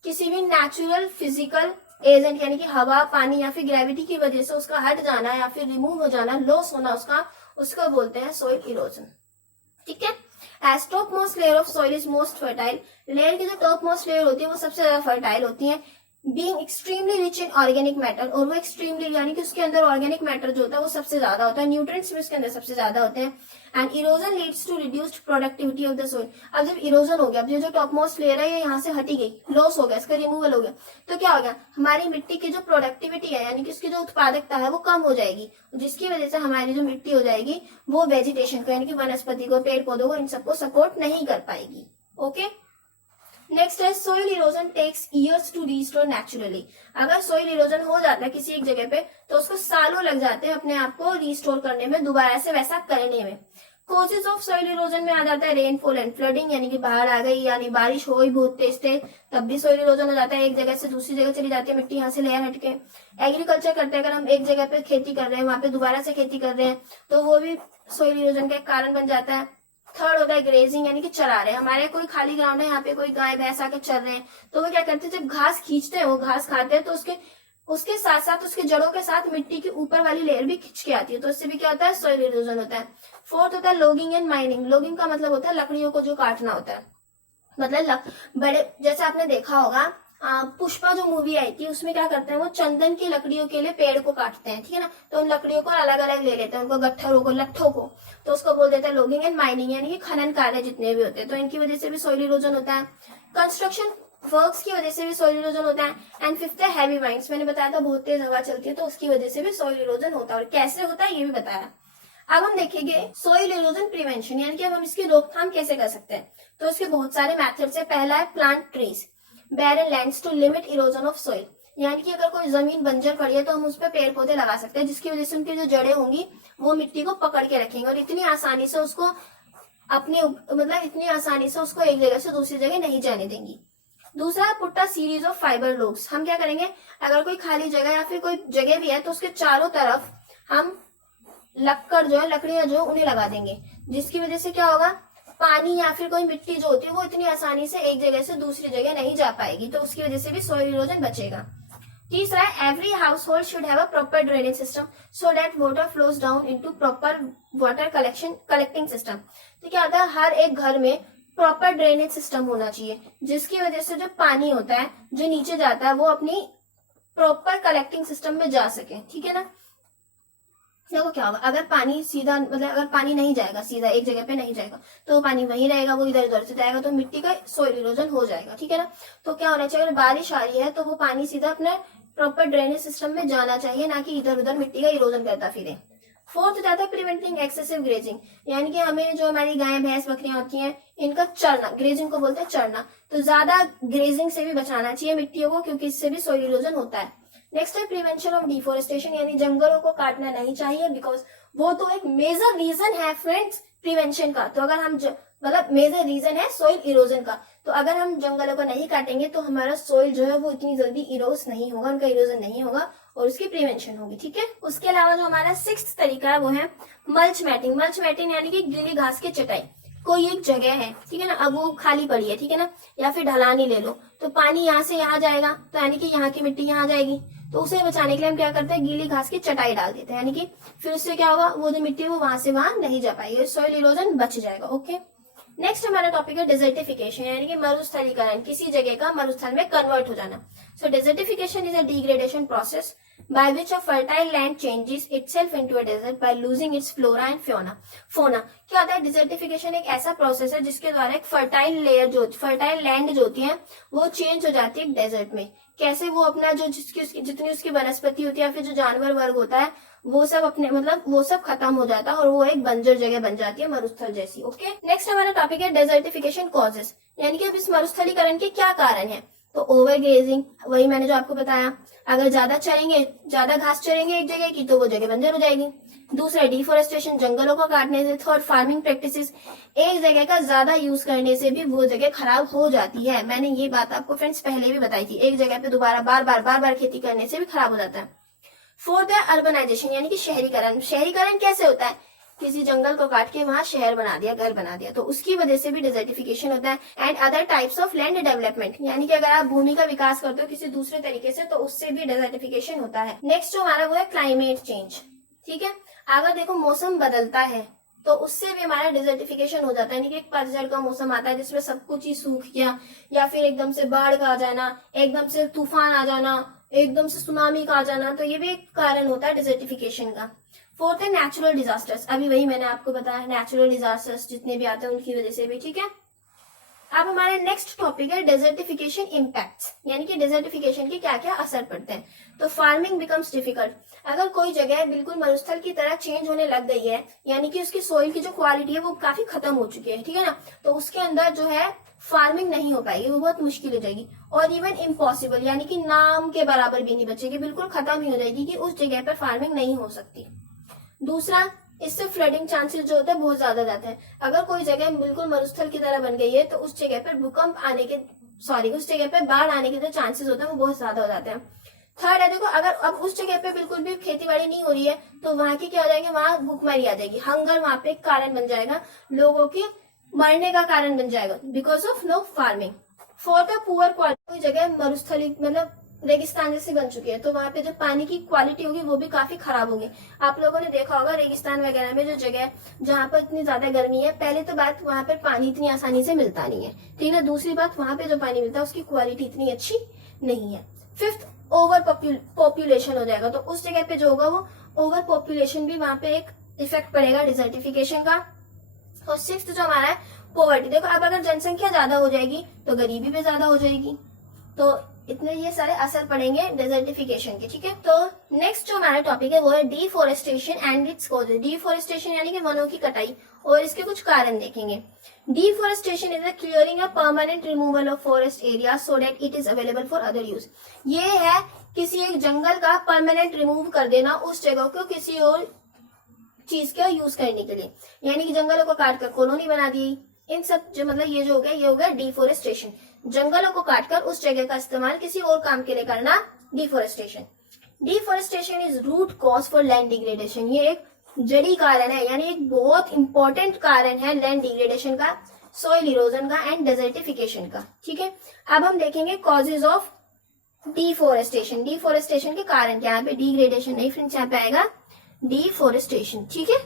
किसी भी नेचुरल फिजिकल एजेंट यानी कि हवा, पानी या फिर ग्रेविटी की वजह से उसका हट जाना या फिर रिमूव हो जाना, लॉस होना उसका बोलते हैं सॉइल इरोजन, ठीक है। As topmost layer of soil is most fertile, layer की जो टॉप मोस्ट लेयर होती है वो सबसे ज्यादा फर्टाइल होती है। Being extremely rich in organic matter, और वो एक्सट्रीमली यानी कि उसके अंदर ऑर्गेनिक मैटर जो होता है वो सबसे ज्यादा होता है, न्यूट्रिएंट्स भी उसके अंदर सबसे ज्यादा होते हैं। And erosion leads to reduced productivity of the soil. अब जब इरोजन हो गया, अब ये जो टॉप मोस्ट लेयर है ये यहाँ से हटी गई, लॉस हो गया, इसका रिमूवल हो गया, तो क्या हो गया, हमारी मिट्टी की जो प्रोडक्टिविटी है यानी कि उसकी जो उत्पादकता है वो कम हो जाएगी, जिसकी वजह से हमारी जो मिट्टी हो जाएगी वो वेजिटेशन को यानी कि वनस्पति को, पेड़ पौधों को, इन सबको सपोर्ट नहीं कर पाएगी। ओके, नेक्स्ट है soil erosion takes years to restore naturally. अगर सोइल इरोजन हो जाता है किसी एक जगह पे तो उसको सालों लग जाते हैं अपने आप को रिस्टोर करने में, दोबारा से वैसा करने में। कोजेज ऑफ सोइल इरोजन में आ जाता है रेनफॉल एंड फ्लडिंग, यानी कि बाढ़ आ गई यानी बारिश हो गई बहुत तेज तब भी सोइल इरोजन हो जाता है, एक जगह से दूसरी जगह चली जाती है मिट्टी, यहाँ से लेयर हटके। एग्रीकल्चर करते हैं, अगर हम एक जगह पे खेती कर रहे हैं वहां पे दोबारा से खेती कर रहे हैं तो वो भी सोइल इरोजन का एक कारण बन जाता है। थर्ड होता है ग्रेजिंग, यानी कि चरा रहे हैं, हमारे कोई खाली ग्राउंड है यहाँ पे कोई गाय भैंस आके चर रहे हैं तो वो क्या करते हैं, जब घास खींचते हैं वो घास खाते हैं तो उसके साथ साथ उसके जड़ों के साथ मिट्टी की ऊपर वाली लेयर भी खिंच के आती है, तो इससे भी क्या होता है, सॉइल इरोजन होता है। फोर्थ होता है लॉगिंग एंड माइनिंग। लॉगिंग का मतलब होता है लकड़ियों को जो काटना होता है, मतलब बड़े, जैसे आपने देखा होगा पुष्पा जो मूवी आई थी उसमें क्या करते हैं वो चंदन की लकड़ियों के लिए पेड़ को काटते हैं, ठीक है ना, तो उन लकड़ियों को अलग अलग ले लेते हैं, उनको गट्ठरों को, लट्ठों को, तो उसको बोल देते हैं लॉगिंग एंड माइनिंग, यानी कि खनन कार्य जितने भी होते हैं, तो इनकी वजह से भी सॉइल इरोजन होता है। कंस्ट्रक्शन वर्क्स की वजह से भी सॉइल इरोजन होता है। एंड फिफ्थ है हैवी वाइंड्स, मैंने बताया था बहुत तेज हवा चलती है तो उसकी वजह से भी सॉइल इरोजन होता है, और कैसे होता है ये भी बताया। अब हम देखेंगे सॉइल इरोजन प्रिवेंशन, यानी कि अब हम इसकी रोकथाम कैसे कर सकते हैं, तो इसके बहुत सारे मेथड्स है। पहला है plant trees, barren lands to limit erosion of soil, यानी कि अगर कोई जमीन बंजर पड़ी है तो हम उस पर पेड़ पौधे लगा सकते हैं जिसकी वजह से उनकी जो जड़ें होंगी वो मिट्टी को पकड़ के रखेंगे और इतनी आसानी से उसको इतनी आसानी से उसको एक जगह से दूसरी जगह नहीं जाने देंगी। दूसरा है पुट्टा सीरीज ऑफ फाइबर लोग्स। हम क्या करेंगे, अगर कोई खाली जगह या फिर कोई जगह भी है तो उसके चारों तरफ हम लकड़ियां जो उन्हें लगा देंगे, जिसकी वजह से क्या होगा, पानी या फिर कोई मिट्टी जो होती है वो इतनी आसानी से एक जगह से दूसरी जगह नहीं जा पाएगी, तो उसकी वजह से भी सॉइल इरोजन बचेगा। तीसरा है every house hold should have a proper drainage system so that water flows down into proper water collecting system. तो क्या होता है, हर एक घर में प्रॉपर ड्रेनेज सिस्टम होना चाहिए जिसकी वजह से जो पानी होता है जो नीचे जाता है वो अपनी प्रॉपर कलेक्टिंग सिस्टम में जा सके, ठीक है ना। देखो क्या होगा, अगर पानी सीधा मतलब अगर पानी नहीं जाएगा सीधा एक जगह पे नहीं जाएगा तो वो पानी वहीं रहेगा, वो इधर उधर से जाएगा तो मिट्टी का सोइल इरोजन हो जाएगा, ठीक है ना। तो क्या होना चाहिए, अगर बारिश आ रही है तो वो पानी सीधा अपने प्रॉपर ड्रेनेज सिस्टम में जाना चाहिए, ना कि इधर उधर मिट्टी का इरोजन करता फिरे। फोर्थ जाता है प्रिवेंटिंग एक्सेसिव ग्रेजिंग, यानी कि हमें जो हमारी गाय भैंस बकरियां होती हैं इनका चरना, ग्रेजिंग को बोलते हैं चरना, तो ज्यादा ग्रेजिंग से भी बचाना चाहिए मिट्टियों को, क्योंकि इससे भी सोइल इरोजन होता है। नेक्स्ट है प्रिवेंशन ऑफ डिफोरेस्टेशन, यानी जंगलों को काटना नहीं चाहिए, बिकॉज वो तो एक मेजर रीजन है फ्रेंड्स प्रिवेंशन का। तो अगर हम मतलब मेजर रीजन है सोइल इरोजन का, तो अगर हम जंगलों को नहीं काटेंगे तो हमारा सोइल जो है वो इतनी जल्दी इरोज नहीं होगा, उनका इरोजन नहीं होगा और उसकी प्रिवेंशन होगी, ठीक है। उसके अलावा जो हमारा सिक्स्थ तरीका है वो है मल्च मैटिंग। मल्च मैटिंग यानी कि गीली घास की चटाई। कोई एक जगह है, ठीक है ना, अब वो खाली पड़ी है, ठीक है ना, या फिर ढलानी ले लो, तो पानी यहाँ से यहाँ जाएगा, तो यानी कि यहाँ की मिट्टी यहाँ जाएगी, तो उसे बचाने के लिए हम क्या करते हैं, गीली घास की चटाई डाल देते हैं, यानी कि फिर उससे क्या होगा, वो जो मिट्टी है वो वहां से वहां नहीं जा पाएगी, सॉइल इरोजन बच जाएगा। ओके, नेक्स्ट हमारा टॉपिक है डेजर्टिफिकेशन, यानी कि मरुस्थलीकरण, किसी जगह का मरुस्थल में कन्वर्ट हो जाना। So desertification is a degradation process by which a fertile land changes itself into a desert by losing its flora and fauna। क्या होता है, डिजर्टिफिकेशन एक ऐसा प्रोसेस है जिसके द्वारा एक फर्टाइल लैंड जो होती है वो चेंज हो जाती है डेजर्ट में। कैसे, वो अपना जो जितनी उसकी वनस्पति होती है या फिर जो जानवर वर्ग होता है वो सब अपने मतलब वो सब खत्म हो जाता है और वो एक बंजर जगह बन जाती है, मरुस्थल जैसी। ओके, नेक्स्ट हमारा टॉपिक है डेजर्टिफिकेशन कॉजेस, यानी कि अब इस मरुस्थलीकरण के क्या कारण है। तो ओवर ग्रेजिंग, वही मैंने जो आपको बताया, अगर ज्यादा चरेंगे, ज्यादा घास चरेंगे एक जगह की तो वो जगह बंजर हो जाएगी। दूसरा डिफोरेस्टेशन, जंगलों को काटने से। थर्ड फार्मिंग प्रैक्टिसेस, एक जगह का ज्यादा यूज करने से भी वो जगह खराब हो जाती है। मैंने ये बात आपको फ्रेंड्स पहले भी बताई थी, एक जगह पे दोबारा बार बार खेती करने से भी खराब हो जाता है। फोर्थ है अर्बनाइजेशन, यानी कि शहरीकरण। शहरीकरण कैसे होता है, किसी जंगल को काट के वहां शहर बना दिया, घर बना दिया, तो उसकी वजह से भी डिजर्टिफिकेशन होता है। And other types of land development, यानी कि अगर आप भूमि का विकास करते हो किसी दूसरे तरीके से तो उससे भी डिजर्टिफिकेशन होता है। नेक्स्ट जो हमारा वो है क्लाइमेट चेंज, ठीक है। अगर देखो मौसम बदलता है तो उससे भी हमारा डिजर्टिफिकेशन हो जाता है, यानी कि एक पतझड़ का मौसम आता है जिसमें सब कुछ ही सूख गया, या फिर एकदम से बाढ़ का आ जाना, एकदम से तूफान आ जाना, एकदम से सुनामी का आ जाना, तो ये भी एक कारण होता है डिजर्टिफिकेशन का। फोर्थ है नेचुरल डिजास्टर्स, अभी वही मैंने आपको बताया, नेचुरल डिजास्टर्स जितने भी आते हैं उनकी वजह से भी, ठीक है। अब हमारा नेक्स्ट टॉपिक है डेजर्टिफिकेशन इम्पैक्ट्स, यानी कि डेजर्टिफिकेशन के क्या क्या असर पड़ते हैं। तो फार्मिंग बिकम्स डिफिकल्ट, अगर कोई जगह बिल्कुल मरुस्थल की तरह चेंज होने लग गई है, यानी कि उसकी सोइल की जो क्वालिटी है वो काफी खत्म हो चुकी है, ठीक है ना, तो उसके अंदर जो है फार्मिंग नहीं हो पाएगी, वो बहुत मुश्किल हो जाएगी, और इवन इम्पॉसिबल, यानी कि नाम के बराबर भी नहीं बचेगी, बिल्कुल खत्म ही हो जाएगी कि उस जगह पर फार्मिंग नहीं हो सकती। दूसरा, इससे फ्लडिंग चांसेस जो होते हैं बहुत ज्यादा जाते हैं। अगर कोई जगह बिल्कुल मरुस्थल की तरह बन गई है तो उस जगह पर भूकंप आने के उस जगह पे बाढ़ आने के जो चांसेस होते हैं वो बहुत ज्यादा हो जाते हैं। थर्ड है, देखो अगर अब उस जगह पे बिल्कुल भी खेती बाड़ी नहीं हो रही है तो वहां की क्या हो जाएगी, वहां भूखमरी आ जाएगी, हंगर वहां पे एक कारण बन जाएगा, लोगों के मरने का कारण बन जाएगा because of no farming. Fourth है पुअर क्वालिटी, कोई जगह मरुस्थली मतलब रेगिस्तान जैसी बन चुकी है तो वहां पे जो पानी की क्वालिटी होगी वो भी काफी खराब होगी। आप लोगों ने देखा होगा रेगिस्तान वगैरह में जो जगह है जहाँ पर इतनी ज्यादा गर्मी है, पहले तो बात वहां पर पानी इतनी आसानी से मिलता नहीं है, ठीक है। दूसरी बात, वहां पे जो पानी मिलता है उसकी क्वालिटी इतनी अच्छी नहीं है। फिफ्थ, ओवर पॉपुलेशन हो जाएगा, तो उस जगह पे जो होगा वो ओवर पॉपुलेशन भी वहां पे एक इफेक्ट पड़ेगा डिजर्टिफिकेशन का। और सिक्स्थ जो हमारा है पॉवर्टी, देखो अब अगर जनसंख्या ज्यादा हो जाएगी तो गरीबी भी ज्यादा हो जाएगी, तो इतने ये सारे असर पड़ेंगे डेजर्टिफिकेशन के, ठीक है। तो नेक्स्ट जो हमारा टॉपिक है वो है deforestation and its causes. Deforestation यानी कि वनों की कटाई और इसके कुछ कारण देखेंगे। Deforestation is the clearing a permanent removal of forest area so that it is available for other use. ये है किसी एक जंगल का परमानेंट रिमूव कर देना उस जगह को किसी और चीज का यूज करने के लिए, यानी कि जंगलों को काट कर कॉलोनी बना दी, इन सब जो मतलब ये जो हो गया डिफोरेस्टेशन। जंगलों को काटकर उस जगह का इस्तेमाल किसी और काम के लिए करना, deforestation. Deforestation is root cause for land degradation, ये एक जड़ी कारण है, यानी एक बहुत इंपॉर्टेंट कारण है लैंड डिग्रेडेशन का, सॉइल इरोजन का एंड डेजर्टिफिकेशन का, ठीक है। अब हम देखेंगे कॉजेज ऑफ डिफोरेस्टेशन। डिफोरेस्टेशन के कारण क्या, यहाँ पे डिग्रेडेशन नहीं फ्रेंड्स, यहाँ पे आएगा डिफोरेस्टेशन, ठीक है।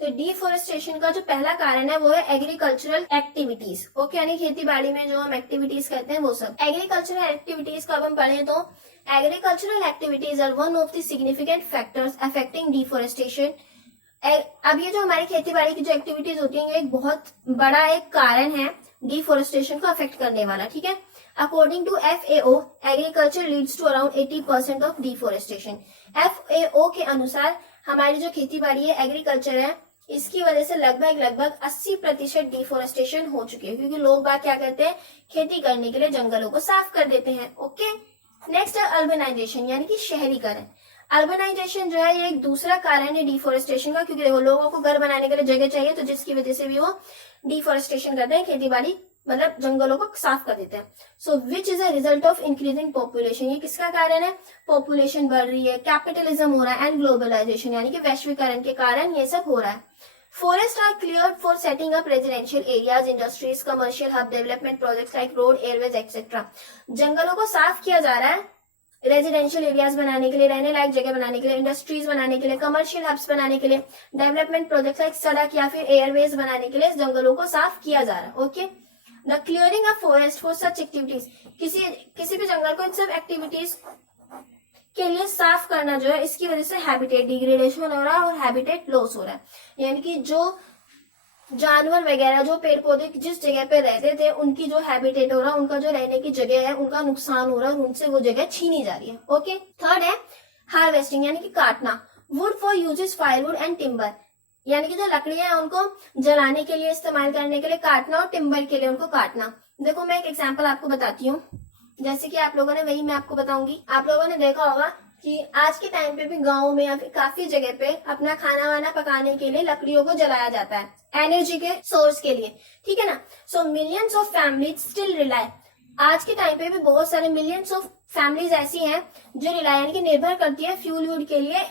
तो डिफोरेस्टेशन का जो पहला कारण है वो है एग्रीकल्चरल एक्टिविटीज। ओके, यानी खेती बाड़ी में जो हम एक्टिविटीज करते हैं वो सब। एग्रीकल्चरल एक्टिविटीज का हम पढ़े तो agricultural activities are one of the significant factors affecting deforestation. अब ये जो हमारी खेती बाड़ी की जो एक्टिविटीज होती है, ये एक बहुत बड़ा एक कारण है डिफोरेस्टेशन को अफेक्ट करने वाला। ठीक है, according to FAO, agriculture leads to around 80% of deforestation. FAO के अनुसार हमारी जो खेती बाड़ी है, एग्रीकल्चर है, इसकी वजह से लगभग 80% डिफोरेस्टेशन हो चुकी है, क्योंकि लोग बात क्या करते हैं, खेती करने के लिए जंगलों को साफ कर देते हैं। ओके, नेक्स्ट है अर्बनाइजेशन, यानी कि शहरीकरण। अर्बनाइजेशन जो है ये एक दूसरा कारण है डिफोरेस्टेशन का, क्योंकि देखो लोगों को घर बनाने के लिए जगह चाहिए, तो जिसकी वजह से भी वो डिफोरेस्टेशन करते हैं, खेती बाड़ी मतलब जंगलों को साफ कर देते हैं। So which is a result of increasing population. ये किसका कारण है, पॉपुलेशन बढ़ रही है, कैपिटलिज्म हो रहा है, एंड ग्लोबलाइजेशन यानी कि वैश्वीकरण के कारण ये सब हो रहा है। Forests are cleared for setting up residential areas, industries, commercial hub development projects like road, airways, etc. जंगलों को साफ किया जा रहा है रेजिडेंशियल एरियाज बनाने के लिए, रहने लायक जगह बनाने के लिए, इंडस्ट्रीज बनाने के लिए, कमर्शियल हब्स बनाने के लिए, डेवलपमेंट प्रोजेक्ट्स लाइक सड़क या फिर एयरवेज बनाने के लिए जंगलों को साफ किया जा रहा है। Okay, the clearing of forest for such activities, किसी भी जंगल को इन सब एक्टिविटीज के लिए साफ करना जो है, इसकी वजह से हैबिटेट डिग्रेडेशन हो रहा है और हैबिटेट लॉस हो रहा है। यानी कि जो जानवर वगैरह, जो पेड़ पौधे जिस जगह पे रहते थे, उनकी जो हैबिटेट हो रहा है, उनका जो रहने की जगह है, उनका नुकसान हो रहा है और उनसे वो जगह छीनी जा रही है। ओके, थर्ड है हार्वेस्टिंग, यानी कि काटना। Would for uses firewood and timber, यानी कि जो लकड़ियां हैं उनको जलाने के लिए, इस्तेमाल करने के लिए काटना, और टिम्बर के लिए उनको काटना। देखो मैं एक एग्जाम्पल आपको बताती हूँ, जैसे कि आप लोगों ने, वही मैं आपको बताऊंगी। आप लोगों ने देखा होगा कि आज के टाइम पे भी गाँव में या फिर काफी जगह पे अपना खाना वाना पकाने के लिए लकड़ियों को जलाया जाता है, एनर्जी के सोर्स के लिए। ठीक है ना। So millions of families still rely, आज के टाइम पे भी बहुत सारे मिलियंस ऑफ फैमिलीज ऐसी हैं जो रिलाई यानी कि निर्भर करती है फ्यूल वुड के लिए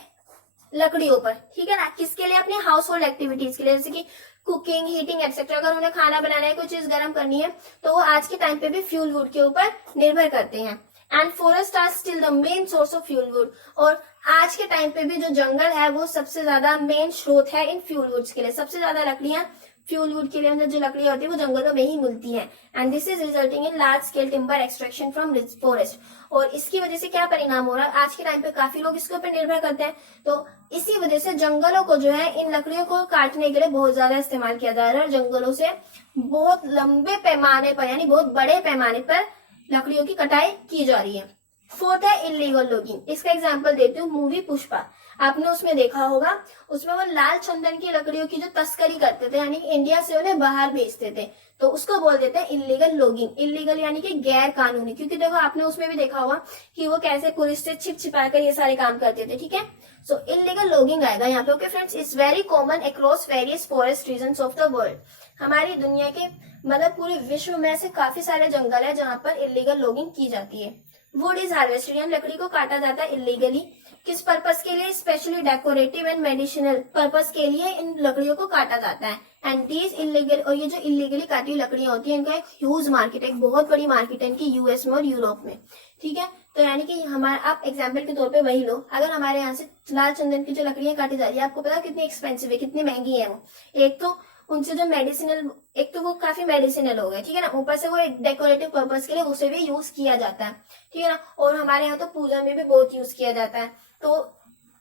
लकड़ियों पर। ठीक है ना, किसके लिए, अपने हाउस होल्ड एक्टिविटीज के लिए, जैसे कि कुकिंग, हीटिंग एक्सेट्रा। अगर उन्हें खाना बनाना है, कोई चीज गर्म करनी है, तो वो आज के टाइम पे भी फ्यूल वुड के ऊपर निर्भर करते हैं। And forest are still the main source of fuel wood, और आज के टाइम पे भी जो जंगल है वो सबसे ज्यादा मेन स्रोत है इन फ्यूल वुड्स के लिए। सबसे ज्यादा लकड़ियां फ्यूल वुड के लिए अंदर जो लकड़ियां होती है वो जंगलों में ही मिलती है। And this is resulting in large scale timber extraction from forest. और इसकी वजह से क्या परिणाम हो रहा है, आज के टाइम पे काफी लोग इसके ऊपर निर्भर करते हैं, तो इसी वजह से जंगलों को जो है इन लकड़ियों को काटने के लिए बहुत ज्यादा इस्तेमाल किया जा रहा है, और जंगलों से बहुत लंबे पैमाने पर यानी बहुत बड़े पैमाने पर लकड़ियों की कटाई की जा रही है। फोर्थ है इलीगल लॉगिंग। इसका एग्जांपल देती हूँ, मूवी पुष्पा, आपने उसमें देखा होगा, उसमें वो लाल चंदन की लकड़ियों की जो तस्करी करते थे, यानी इंडिया से उन्हें बाहर भेजते थे, तो उसको बोल देते हैं इलीगल लॉगिंग। इलीगल यानी कि गैर कानूनी, क्योंकि देखो आपने उसमें भी देखा होगा कि वो कैसे पुलिस से छिपा कर ये सारे काम करते थे। ठीक है, सो इलीगल लॉगिंग आएगा यहाँ पे। Okay friends, is very common across various forest regions of the world. हमारी दुनिया के मतलब पूरे विश्व में ऐसे काफी सारे जंगल है जहाँ पर इलीगल लॉगिंग की जाती है। वुड इज हार्वेस्टेड, यानी लकड़ी को काटा जाता है इलीगली। किस पर्पस के लिए, specially decorative and medicinal purpose के लिए इन लकड़ियों को काटा जाता है। एंड दीज इलीगल, और ये जो इलीगली काटी हुई लकड़ियां होती है, इनका एक ह्यूज मार्केट है, एक बहुत बड़ी मार्केट है इनकी यूएस में और यूरोप में। ठीक है, तो यानी कि हमारा, आप एग्जाम्पल के तौर पे वही लो, अगर हमारे यहाँ से लाल चंदन की जो लकड़ियां काटी जा रही है, आपको पता कितनी एक्सपेंसिव है, कितनी महंगी है वो। एक तो उनसे जो मेडिसिनल, एक तो वो काफी मेडिसिनल हो गए, ठीक है ना, ऊपर से वो डेकोरेटिव पर्पस के लिए उसे भी यूज किया जाता है। ठीक है ना, और हमारे यहाँ तो पूजा में भी बहुत यूज किया जाता है, तो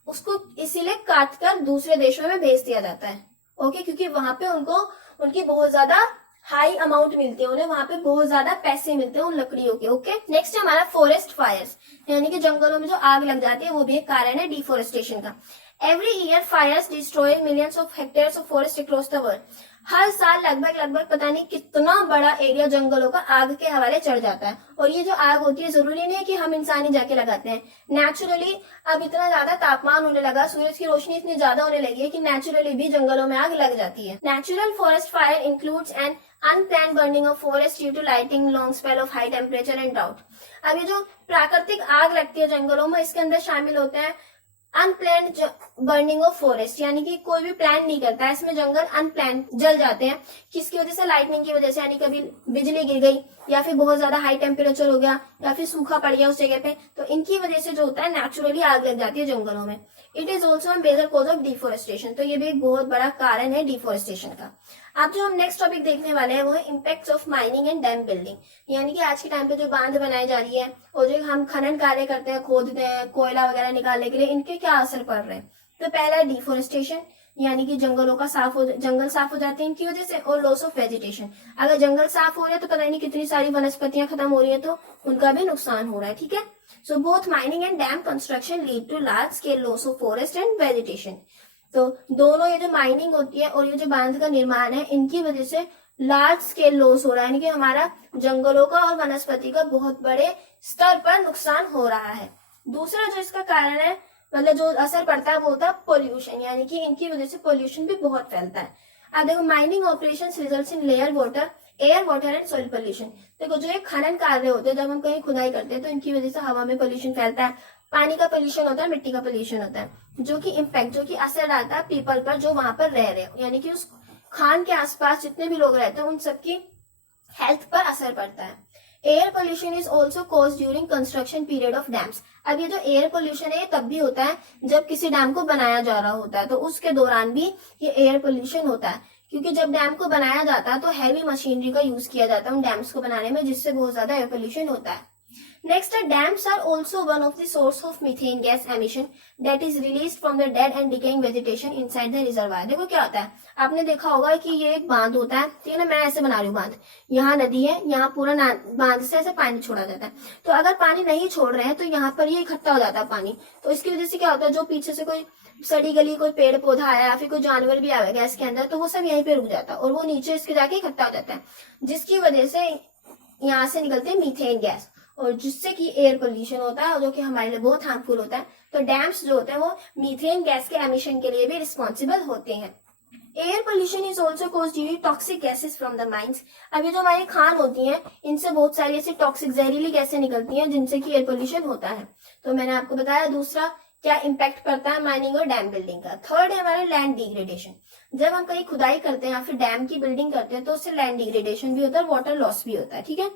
उसको इसीलिए काट कर दूसरे देशों में भेज दिया जाता है। ओके, क्योंकि वहां पे उनको उनकी बहुत ज्यादा हाई अमाउंट मिलती है, उन्हें वहां पे बहुत ज्यादा पैसे मिलते हैं उन लकड़ियों के। ओके, नेक्स्ट है हमारा फॉरेस्ट फायर्स, यानी कि जंगलों में जो आग लग जाती है, वो भी एक कारण है डिफोरेस्टेशन का। Every year fires destroy millions of hectares of forest across the world. हर साल लगभग पता नहीं कितना बड़ा एरिया जंगलों का आग के हवाले चढ़ जाता है। और ये जो आग होती है, जरूरी नहीं है कि हम इंसान ही जाके लगाते हैं, नेचुरली अब इतना ज्यादा तापमान होने लगा, सूरज की रोशनी इतनी ज्यादा होने लगी है कि नेचुरली भी जंगलों में आग लग जाती है। Natural forest fire includes an unplanned burning of forest due to lighting, long spell of high temperature and drought. अब ये जो प्राकृतिक आग लगती है जंगलों में, इसके अंदर शामिल होते हैं अनप्लान्ड बर्निंग ऑफ फॉरेस्ट, यानी कि कोई भी प्लान नहीं करता है, इसमें जंगल अनप्लान्ड जल जाते हैं। किसकी वजह से? लाइटनिंग की वजह से, यानी कभी बिजली गिर गई या फिर बहुत ज्यादा हाई टेम्परेचर हो गया या फिर सूखा पड़ गया उस जगह पे, तो इनकी वजह से जो होता है नेचुरली आग लग जाती है जंगलों में। It is also a major cause of deforestation, तो ये भी एक बहुत बड़ा कारण है डिफोरेस्टेशन का। अब जो हम नेक्स्ट टॉपिक देखने वाले हैं वो है impacts of mining and dam building, यानी कि आज के टाइम पे जो बांध बनाई जा रही है और जो हम खनन कार्य करते हैं, खोदते हैं कोयला वगैरह निकालने के लिए, इनके क्या असर पड़ रहे हैं? तो पहला है डिफोरेस्टेशन, यानी कि जंगलों का जंगल साफ हो जाते हैं इनकी वजह से, और लॉस ऑफ वेजिटेशन। अगर जंगल साफ हो रहे हैं तो पता नहीं कितनी सारी वनस्पतियां खत्म हो रही है, तो उनका भी नुकसान हो रहा है। ठीक है, so both mining and dam construction lead to large scale loss of forest and vegetation. तो दोनों, ये जो माइनिंग होती है और ये जो बांध का निर्माण है, इनकी वजह से लार्ज स्केल लॉस हो रहा है, यानी कि हमारा जंगलों का और वनस्पति का बहुत बड़े स्तर पर नुकसान हो रहा है। दूसरा जो इसका कारण है, मतलब जो असर पड़ता है, वो होता है पोल्यूशन, यानी कि इनकी वजह से पोल्यूशन भी बहुत फैलता है। अब देखो, mining operations results in air water and soil pollution. देखो, जो एक खनन कार्य होते हैं, जब हम कहीं खुदाई करते हैं तो इनकी वजह से हवा में पोल्यूशन फैलता है, पानी का पोल्यूशन होता है, मिट्टी का पोल्यूशन होता है, जो कि असर डालता है पीपल पर जो वहां पर रह रहे हो, यानी कि उस खान के आसपास जितने भी लोग रहते हैं उन सबकी हेल्थ पर असर पड़ता है। Air pollution is also cause during construction period of dams. अब ये जो एयर पोल्यूशन है ये तब भी होता है जब किसी डैम को बनाया जा रहा होता है, तो उसके दौरान भी ये एयर पोल्यूशन होता है, क्योंकि जब डैम को बनाया जाता है तो हैवी मशीनरी का यूज किया जाता है उन डैम्स को बनाने में, जिससे बहुत ज्यादा एयर पोल्यूशन होता है। Next, dams are also one of the source of methane gas emission that is released from the dead and decaying vegetation inside the reservoir। देखो क्या होता है, आपने देखा होगा कि ये एक बांध होता है, ठीक है ना, मैं ऐसे बना रही हूँ बांध, यहाँ नदी है, यहाँ पूरा बांध से ऐसे पानी छोड़ा जाता है। तो अगर पानी नहीं छोड़ रहे हैं तो यहाँ पर ये इकट्ठा हो जाता है पानी, तो इसकी वजह से क्या होता है, जो पीछे से कोई सड़ी गली कोई पेड़ पौधा आया या फिर कोई जानवर भी आएगा इसके अंदर, तो वो सब यहीं पे रुक जाता है और वो नीचे इसके जाके इकट्ठा हो जाता है, जिसकी वजह से यहाँ से निकलते हैं मीथेन गैस, और जिससे कि एयर पोल्यूशन होता है जो कि हमारे लिए बहुत हार्मफुल होता है। तो डैम्स जो होते हैं वो मीथेन गैस के एमिशन के लिए भी रिस्पॉन्सिबल होते हैं। Air pollution is also caused due to toxic gases from the mines. अब ये जो हमारी खान होती हैं, इनसे बहुत सारी ऐसी टॉक्सिक जहरीली गैसें निकलती हैं जिनसे कि एयर पोल्यूशन होता है। तो मैंने आपको बताया दूसरा क्या इम्पैक्ट पड़ता है माइनिंग और डैम बिल्डिंग का। थर्ड है हमारे लैंड डिग्रेडेशन। जब हम कहीं खुदाई करते हैं या फिर डैम की बिल्डिंग करते हैं तो उससे लैंड डिग्रेडेशन भी होता है, वाटर लॉस भी होता है। ठीक है,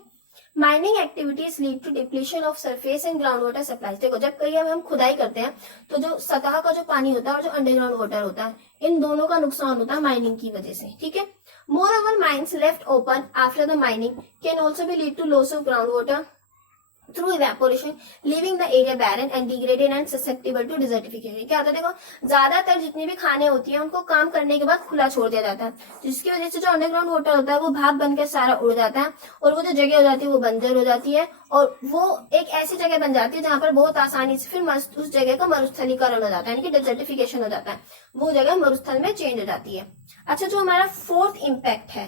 mining activities lead to depletion of surface and ground water supplies. देखो, जब कहीं हम खुदाई करते हैं तो जो सतह का जो पानी होता है और जो अंडरग्राउंड वाटर होता है, इन दोनों का नुकसान होता है माइनिंग की वजह से। ठीक है, moreover mines left open after the mining can also be lead to loss of ground water through evaporation, leaving the area barren and degraded and susceptible to desertification. क्या होता है, देखो ज्यादातर जितनी भी खाने होती हैं उनको काम करने के बाद खुला छोड़ दिया जाता है, जिसकी वजह से जो अंडरग्राउंड वाटर होता है वो भाप बनकर सारा उड़ जाता है और वो जो जगह हो जाती है वो बंजर हो जाती है और वो एक ऐसी जगह बन जाती है जहां पर बहुत आसानी से फिर उस जगह का मरुस्थलीकरण हो जाता है, यानी कि डिजर्टिफिकेशन हो जाता है, वो जगह मरुस्थल में चेंज हो जाती है। अच्छा, जो हमारा फोर्थ इम्पैक्ट है,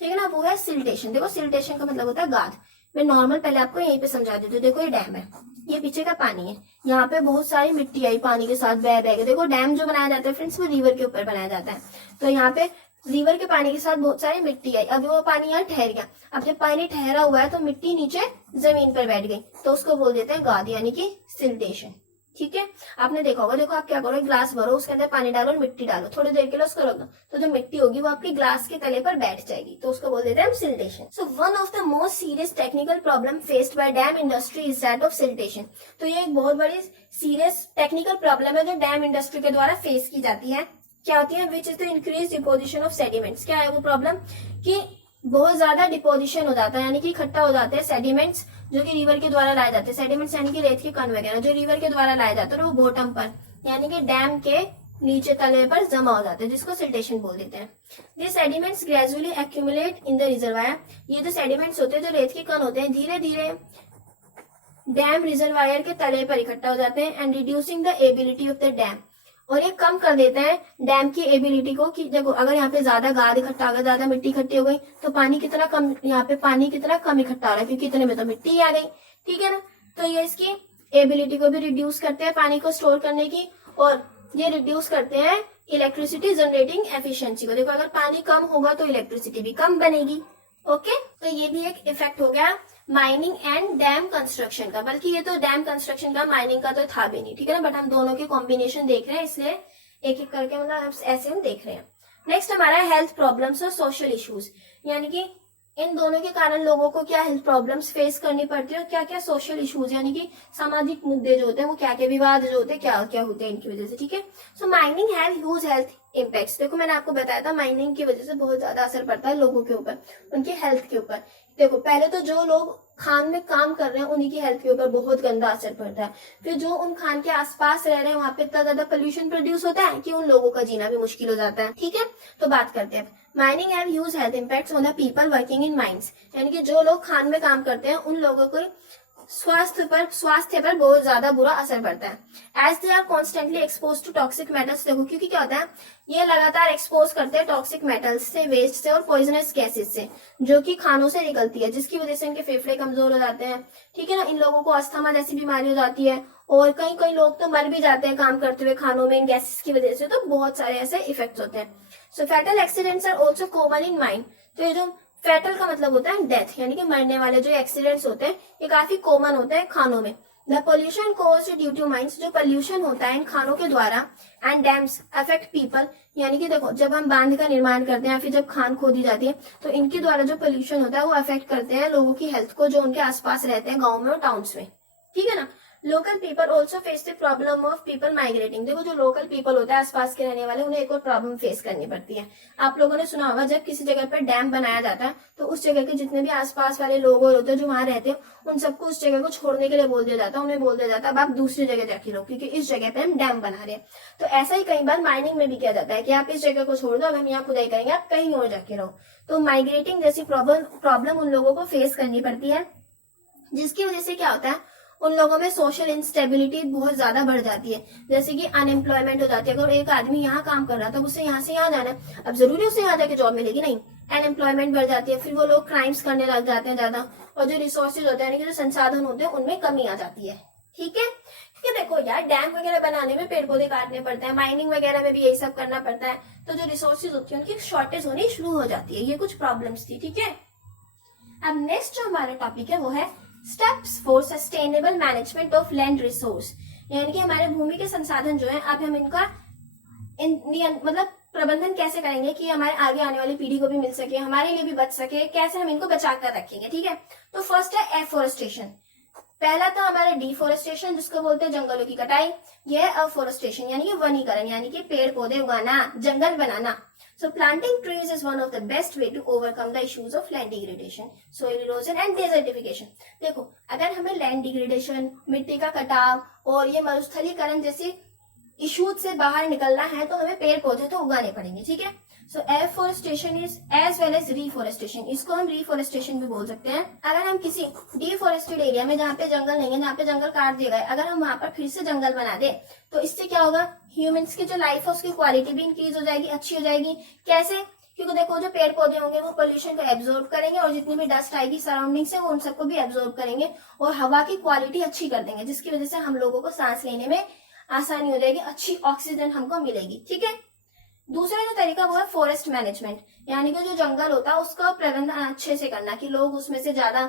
ठीक है ना, वो है सिल्टेशन। देखो, सिल्टेशन का मतलब होता है गाद। मैं नॉर्मल पहले आपको यहीं पे समझा देती हूँ। देखो, ये डैम है, ये पीछे का पानी है, यहाँ पे बहुत सारी मिट्टी आई पानी के साथ बह बह के। देखो, डैम जो बनाया जाता है फ्रेंड्स वो रिवर के ऊपर बनाया जाता है, तो यहाँ पे रिवर के पानी के साथ बहुत सारी मिट्टी आई। अब वो पानी यहाँ ठहर गया, अब जब पानी ठहरा हुआ है तो मिट्टी नीचे जमीन पर बैठ गई, तो उसको बोल देते हैं गाद, यानी कि सिल्टेशन। ठीक है, आपने देखा होगा, देखो आप क्या करो, ग्लास भरो, उसके अंदर पानी डालो और मिट्टी डालो, थोड़ी देर के लिए उसको रख दो, तो जो मिट्टी होगी वो आपकी ग्लास के तले पर बैठ जाएगी, तो उसको बोल देते हैं हम siltation. So one of the most serious technical problem faced by dam industry is that of siltation. तो ये एक बहुत बड़ी सीरियस टेक्निकल प्रॉब्लम है जो डैम इंडस्ट्री के द्वारा फेस की जाती है। क्या होती है, which is the increase deposition of sediments. क्या है वो प्रॉब्लम कि बहुत ज्यादा डिपोजिशन हो जाता है, यानी कि इकट्ठा हो जाते हैं सेडिमेंट्स जो कि रिवर के द्वारा लाए जाते हैं। सेडिमेंट्स यानी कि रेत के कण वगैरह जो रिवर के द्वारा लाए जाते हैं वो बॉटम पर यानी कि डैम के नीचे तले पर जमा हो जाते हैं, जिसको सिल्टेशन बोल देते हैं। This sediments gradually accumulate in the reservoir. ये जो सेडिमेंट्स होते हैं, जो रेत के कण होते हैं, धीरे धीरे डैम रिजर्वायर के तले पर इकट्ठा हो जाते हैं and reducing the ability of the dam, और ये कम कर देते हैं डैम की एबिलिटी को। कि देखो, अगर यहाँ पे ज्यादा गाद इकट्ठा हो गया, ज्यादा मिट्टी इकट्ठी हो गई, तो पानी कितना कम, यहाँ पे पानी कितना कम इकट्ठा हो रहा है क्योंकि इतने में तो मिट्टी आ गई। ठीक है ना, तो ये इसकी एबिलिटी को भी रिड्यूस करते हैं पानी को स्टोर करने की, और ये रिड्यूस करते हैं इलेक्ट्रिसिटी जनरेटिंग एफिशिएंसी को। देखो, अगर पानी कम होगा तो इलेक्ट्रिसिटी भी कम बनेगी ओके, तो ये भी एक इफेक्ट हो गया माइनिंग एंड डैम कंस्ट्रक्शन का, बल्कि ये तो डैम कंस्ट्रक्शन का, माइनिंग का तो था भी नहीं, ठीक है ना, बट हम दोनों के कॉम्बिनेशन देख रहे हैं, इसलिए एक एक करके मतलब ऐसे हम देख रहे हैं। नेक्स्ट हमारा हेल्थ प्रॉब्लम्स और सोशल इश्यूज, यानी कि इन दोनों के कारण लोगों को क्या हेल्थ प्रॉब्लम्स फेस करनी पड़ती है और क्या क्या सोशल इश्यूज यानी कि सामाजिक मुद्दे जो होते हैं, वो क्या क्या विवाद जो होते हैं, क्या क्या होते हैं इनकी वजह से, ठीक है। So mining have huge health impacts. देखो मैंने आपको बताया था माइनिंग की वजह से बहुत ज्यादा असर पड़ता है लोगों के ऊपर, उनकी हेल्थ के ऊपर। देखो पहले तो जो लोग खान में काम कर रहे हैं उन्हीं की हेल्थ के ऊपर बहुत गंदा असर पड़ता है। फिर जो उन खान के आसपास रह रहे हैं वहां पे इतना ज्यादा पोल्यूशन प्रोड्यूस होता है कि उन लोगों का जीना भी मुश्किल हो जाता है, ठीक है। तो बात करते हैं mining have huge health impacts on the people working in mines, यानी कि जो लोग खान में काम करते हैं उन लोगों को स्वास्थ्य पर बहुत ज्यादा बुरा असर पड़ता है। As they are constantly expose to toxic metals. देखो क्योंकि क्या होता है, ये लगातार एक्सपोज करते हैं टॉक्सिक मेटल्स से, वेस्ट से और पॉइजनस गैसेस से जो कि खानों से निकलती है, जिसकी वजह से इनके फेफड़े कमजोर हो जाते हैं, ठीक है ना। इन लोगों को अस्थमा जैसी बीमारी हो जाती है और कई कई लोग तो मर भी जाते हैं काम करते हुए खानों में इन गैसेस की वजह से। तो बहुत सारे ऐसे इफेक्ट्स होते हैं। So fatal accidents are also common in mine. तो ये जो फैटल का मतलब होता है डेथ, यानी कि मरने वाले जो एक्सीडेंट्स होते हैं ये काफी कॉमन होते हैं खानों में। The pollution caused due to mines, जो पोल्यूशन होता है इन खानों के द्वारा, एंड डैम्स अफेक्ट पीपल, यानी कि देखो जब हम बांध का निर्माण करते हैं या फिर जब खान खोदी जाती है तो इनके द्वारा जो पोल्यूशन होता है वो अफेक्ट करते हैं लोगों की हेल्थ को जो उनके आसपास रहते हैं गाँव में और टाउन्स में, ठीक है ना। Local people also face the problem of people migrating. देखो जो लोकल पीपल होता है आसपास के रहने वाले, उन्हें एक और प्रॉब्लम फेस करनी पड़ती है। आप लोगों ने सुना होगा जब किसी जगह पर डैम बनाया जाता है तो उस जगह के जितने भी आसपास वाले लोग होते हैं जो वहां रहते हैं उन सबको उस जगह को छोड़ने के लिए बोल दिया जाता है। उन्हें बोल दिया जाता है अब आप दूसरी जगह जाके रहो क्योंकि इस जगह पे हम डैम बना रहे हैं। तो ऐसा ही कई बार माइनिंग में भी किया जाता है कि आप इस जगह को छोड़ दो, अब हम यहाँ खुदाई करेंगे, आप कहीं और जाके रहो। तो माइग्रेटिंग जैसी प्रॉब्लम उन लोगों को फेस करनी पड़ती है, जिसकी वजह से क्या होता है उन लोगों में सोशल इंस्टेबिलिटी बहुत ज्यादा बढ़ जाती है। जैसे कि अनएम्प्लॉयमेंट हो जाती है। अगर एक आदमी यहाँ काम कर रहा था उसे यहाँ से यहाँ जाना है, अब जरूरी उसे यहाँ जाके जॉब मिलेगी नहीं, अनएम्प्लॉयमेंट बढ़ जाती है। फिर वो लोग क्राइम्स करने लग जाते हैं ज्यादा, और जो रिसोर्सेज होते हैं यानी कि जो संसाधन होते हैं उनमें कमी आ जाती है, ठीक है। क्योंकि देखो यार डैम वगैरह बनाने में पेड़ पौधे काटने पड़ते हैं, माइनिंग वगैरह में भी यही सब करना पड़ता है, तो जो रिसोर्सेज होती है उनकी शॉर्टेज होनी शुरू हो जाती है। ये कुछ प्रॉब्लम्स थी, ठीक है। अब नेक्स्ट जो हमारा टॉपिक है वो है steps for sustainable management of land resource, यानी कि हमारे भूमि के संसाधन जो है अब हम इनका मतलब प्रबंधन कैसे करेंगे कि हमारे आगे आने वाली पीढ़ी को भी मिल सके, हमारे लिए भी बच सके, कैसे हम इनको बचा कर रखेंगे, ठीक है। तो फर्स्ट है एफोरेस्टेशन। पहला था हमारा डिफोरेस्टेशन जिसको बोलते हैं जंगलों की कटाई। यह है अफोरेस्टेशन यानी कि वनीकरण, यानी कि पेड़ पौधे उगाना, जंगल बनाना। So planting trees is one of the best way to overcome the issues of land degradation, soil erosion and desertification. देखो अगर हमें लैंड डिग्रेडेशन, मिट्टी का कटाव और ये मरुस्थलीकरण जैसे इश्यूज से बाहर निकलना है तो हमें पेड़ पौधे तो उगाने पड़ेंगे, ठीक है। So afforestation is as well as reforestation, इसको हम रिफोरेस्टेशन भी बोल सकते हैं। अगर हम किसी डिफोरेस्टेड एरिया में जहाँ पे जंगल नहीं है, जहाँ पे जंगल काट दिए गए, अगर हम वहां पर फिर से जंगल बना दे तो इससे क्या होगा, ह्यूमंस की जो लाइफ है उसकी क्वालिटी भी इंक्रीज हो जाएगी, अच्छी हो जाएगी। कैसे? क्योंकि देखो जो पेड़ पौधे होंगे वो पोल्यूशन को एब्जॉर्ब करेंगे और जितनी भी डस्ट आएगी सराउंडिंग से वो उन सबको भी एब्जॉर्ब करेंगे और हवा की क्वालिटी अच्छी कर देंगे, जिसकी वजह से हम लोगों को सांस लेने में आसानी हो जाएगी, अच्छी ऑक्सीजन हमको मिलेगी, ठीक है। दूसरा जो तरीका वो है फॉरेस्ट मैनेजमेंट, यानी कि जो जंगल होता है उसका प्रबंधन अच्छे से करना कि लोग उसमें से ज्यादा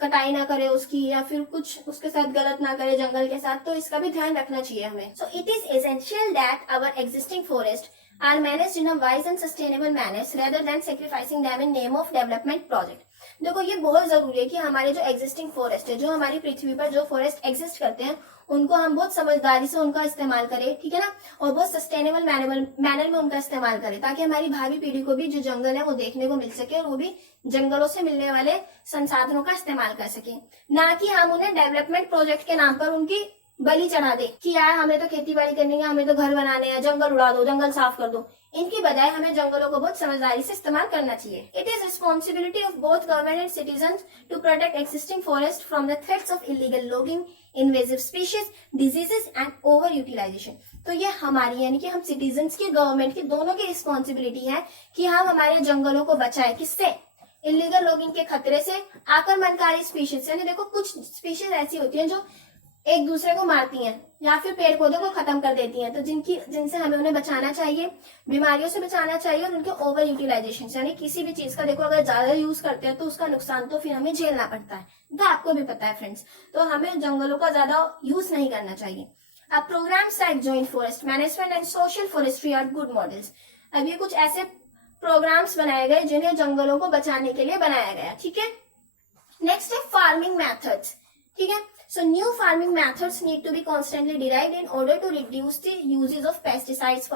कटाई ना करे उसकी या फिर कुछ उसके साथ गलत ना करे जंगल के साथ, तो इसका भी ध्यान रखना चाहिए हमें। So it is essential that our existing forest are managed in a wise and sustainable manner rather than sacrificing them in name of development project. देखो ये बहुत जरूरी है कि हमारे जो एग्जिस्टिंग फॉरेस्ट है, जो हमारी पृथ्वी पर जो फॉरेस्ट एग्जिस्ट करते हैं उनको हम बहुत समझदारी से उनका इस्तेमाल करें, ठीक है ना, और बहुत सस्टेनेबल मैनर में उनका इस्तेमाल करें ताकि हमारी भावी पीढ़ी को भी जो जंगल है वो देखने को मिल सके और वो भी जंगलों से मिलने वाले संसाधनों का इस्तेमाल कर सके, ना कि हम उन्हें डेवलपमेंट प्रोजेक्ट के नाम पर उनकी बलि चढ़ा दे कि यार हमें तो खेती बाड़ी करनी है, हमें तो घर बनाने हैं, जंगल उड़ा दो, जंगल साफ कर दो। इनकी बजाय हमें जंगलों को बहुत समझदारी से इस्तेमाल करना चाहिए। It is responsibility of both government and citizens to protect existing forest from the threats of illegal logging, invasive species, diseases and over utilization. तो ये हमारी यानी कि हम सिटीजन्स की, गवर्नमेंट की, दोनों की रिस्पॉन्सिबिलिटी है कि हम हमारे जंगलों को बचाए। किससे? इलीगल लॉगिंग के खतरे से, आक्रमणकारी स्पीशीज से। देखो कुछ स्पीशीज ऐसी होती है जो एक दूसरे को मारती हैं या फिर पेड़ पौधों को खत्म कर देती हैं, तो जिनसे हमें उन्हें बचाना चाहिए, बीमारियों से बचाना चाहिए और उनके ओवर यूटिलाइजेशन से, यानी किसी भी चीज का देखो अगर ज्यादा यूज करते हैं तो उसका नुकसान तो फिर हमें झेलना पड़ता है, तो आपको भी पता है फ्रेंड्स। तो हमें जंगलों का ज्यादा यूज नहीं करना चाहिए। अब programmes like joint forest management and social forestry are good models. अब ये कुछ ऐसे प्रोग्राम्स बनाए गए जिन्हें जंगलों को बचाने के लिए बनाया गया, ठीक है। नेक्स्ट है फार्मिंग मेथड्स, ठीक है। So new farming methods need to be constantly derived in order to reduce the uses of pesticides,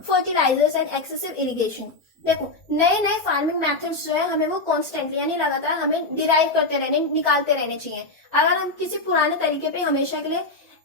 fertilizers and excessive irrigation. देखो नए नए फार्मिंग मेथड्स जो है हमें वो कॉन्स्टेंटली यानी लगातार हमें डिराइव करते रहने, निकालते रहने चाहिए। अगर हम किसी पुराने तरीके पे हमेशा के लिए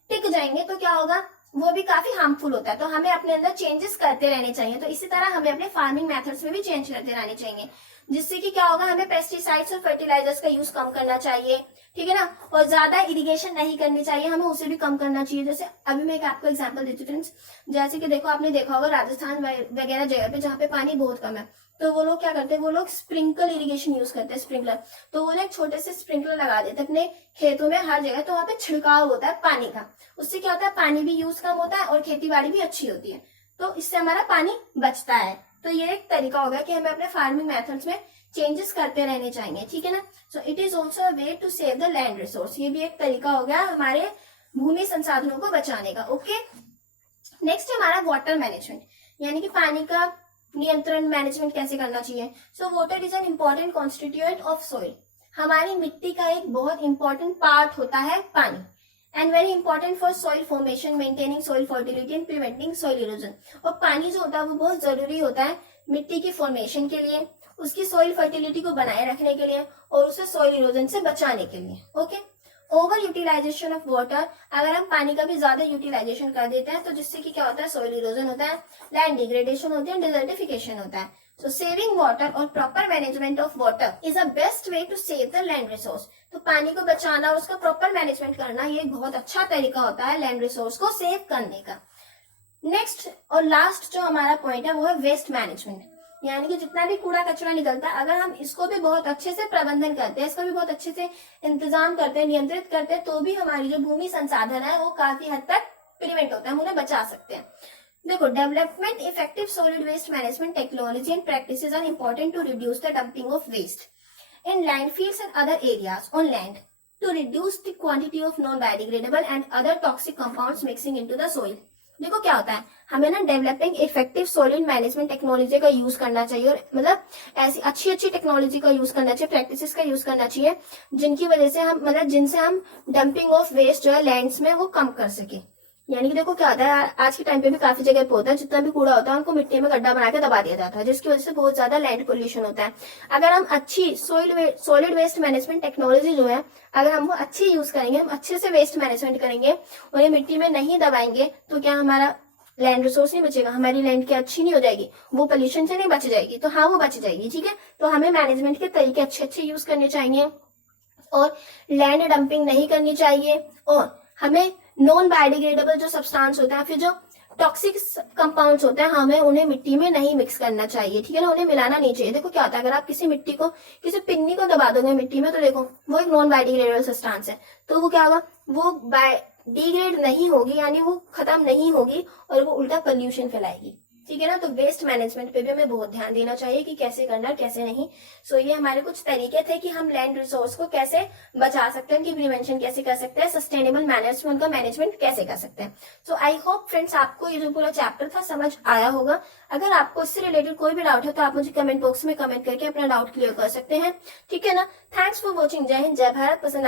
टिक जाएंगे तो क्या होगा, वो भी काफी हार्मफुल होता है। तो हमें अपने अंदर चेंजेस करते रहने चाहिए। तो इसी तरह हमें अपने फार्मिंग मेथड्स में भी चेंज करते रहने चाहिए, जिससे कि क्या होगा, हमें पेस्टिसाइड्स और फर्टिलाइजर्स का यूज कम करना चाहिए, ठीक है ना। और ज्यादा इरिगेशन नहीं करनी चाहिए, हमें उसे भी कम करना चाहिए। जैसे अभी मैं एक आपको एग्जांपल देती हूँ फ्रेंड्स, जैसे कि देखो आपने देखा होगा राजस्थान वगैरह जगह पे जहाँ पे पानी बहुत कम है, तो वो लोग क्या करते हैं, वो लोग स्प्रिंकल इरिगेशन यूज करते हैं, स्प्रिंकलर। तो वो लोग छोटे से स्प्रिंकलर लगा देते हैं अपने खेतों में हर जगह, तो वहाँ पे छिड़काव होता है पानी का। उससे क्या होता है, पानी भी यूज कम होता है और खेती बाड़ी भी अच्छी होती है, तो इससे हमारा पानी बचता है। तो ये एक तरीका होगा कि हमें अपने फार्मिंग मेथड्स में चेंजेस करते रहने चाहिए, ठीक है ना। So it is also a way to save the land resource. ये भी एक तरीका हो गया हमारे भूमि संसाधनों को बचाने का। ओके, नेक्स्ट है हमारा वाटर मैनेजमेंट, यानी कि पानी का नियंत्रण, मैनेजमेंट कैसे करना चाहिए। So water is an important constituent of soil. हमारी मिट्टी का एक बहुत इंपॉर्टेंट पार्ट होता है पानी, and very important for soil formation, maintaining soil fertility and preventing soil erosion. और पानी जो होता है वो बहुत जरूरी होता है मिट्टी की फॉर्मेशन के लिए, उसकी सॉइल फर्टिलिटी को बनाए रखने के लिए और उसे सॉइल इरोजन से बचाने के लिए। Okay, over utilization of water, अगर हम पानी का भी ज्यादा यूटिलाइजेशन कर देते हैं तो जिससे कि क्या होता है, सॉइल इरोजन होता है, लैंड डिग्रेडेशन होती है, डिजर्टिफिकेशन होता है। सो सेविंग वाटर और proper management of water is a best way to save the land resource. तो पानी को बचाना और उसका प्रॉपर मैनेजमेंट करना ये बहुत अच्छा तरीका होता है लैंड रिसोर्स को सेव करने का। नेक्स्ट और लास्ट जो हमारा पॉइंट है वो है वेस्ट मैनेजमेंट, यानी कि जितना भी कूड़ा कचरा निकलता है अगर हम इसको भी बहुत अच्छे से प्रबंधन करते हैं, इसका भी बहुत अच्छे से इंतजाम करते हैं, नियंत्रित करते हैं, तो भी हमारी जो भूमि संसाधन है वो काफी हद तक प्रिवेंट होता है, हम उन्हें बचा सकते हैं। देखो, development effective solid waste management technology and practices are important to reduce the dumping of waste in landfills and other areas on land to reduce the quantity of non biodegradable and other toxic compounds mixing into the soil. देखो क्या होता है, हमें ना developing effective solid management technology का use करना चाहिए, और मतलब ऐसी अच्छी अच्छी टेक्नोलॉजी का यूज करना चाहिए, प्रैक्टिसेस का यूज करना चाहिए, जिनकी वजह से हम मतलब जिनसे हम डंपिंग ऑफ वेस्ट जो है लैंड्स में वो कम कर सके। यानी कि देखो क्या होता है, आज के टाइम पे भी काफी जगह पे होता है, जितना भी कूड़ा होता है उनको मिट्टी में गड्ढा बना के दबा दिया जाता है, जिसकी वजह से बहुत ज्यादा लैंड पोल्यूशन होता है। अगर हम अच्छी सॉलिड वेस्ट मैनेजमेंट टेक्नोलॉजी जो है अगर हम वो अच्छी यूज करेंगे, हम अच्छे से वेस्ट मैनेजमेंट करेंगे, उन्हें मिट्टी में नहीं दबाएंगे, तो क्या हमारा लैंड रिसोर्स नहीं बचेगा, हमारी लैंड क्या अच्छी नहीं हो जाएगी, वो पोल्यूशन से नहीं बच जाएगी, तो हाँ वो बच जाएगी, ठीक है। तो हमें मैनेजमेंट के तरीके अच्छे अच्छे यूज करने चाहिए और लैंड डंपिंग नहीं करनी चाहिए, और हमें नॉन बायोडिग्रेडेबल जो सब्सटेंस होता है, फिर जो टॉक्सिक कंपाउंड्स होते हैं, हमें उन्हें मिट्टी में नहीं मिक्स करना चाहिए, ठीक है ना, उन्हें मिलाना नहीं चाहिए। देखो क्या होता है, अगर आप किसी मिट्टी को, किसी पिन्नी को दबा दोगे मिट्टी में, तो देखो वो एक नॉन बायोडिग्रेडेबल सब्सटेंस है, तो वो क्या होगा, वो डिग्रेड नहीं होगी, यानी वो खत्म नहीं होगी और वो उल्टा पोल्यूशन फैलाएगी, ठीक है ना। तो वेस्ट मैनेजमेंट पे भी हमें बहुत ध्यान देना चाहिए कि कैसे करना कैसे नहीं। सो ये हमारे कुछ तरीके थे कि हम लैंड रिसोर्स को कैसे बचा सकते हैं, उनकी प्रिवेंशन कैसे कर सकते हैं, सस्टेनेबल मैनर में उनका मैनेजमेंट कैसे कर सकते हैं। सो आई होप फ्रेंड्स आपको ये जो पूरा चैप्टर था समझ आया होगा। अगर आपको इससे रिलेटेड कोई भी डाउट है तो आप मुझे कमेंट बॉक्स में कमेंट करके अपना डाउट क्लियर कर सकते हैं, ठीक है ना। Thanks for watching. जय हिंद, जय भारत। पसंद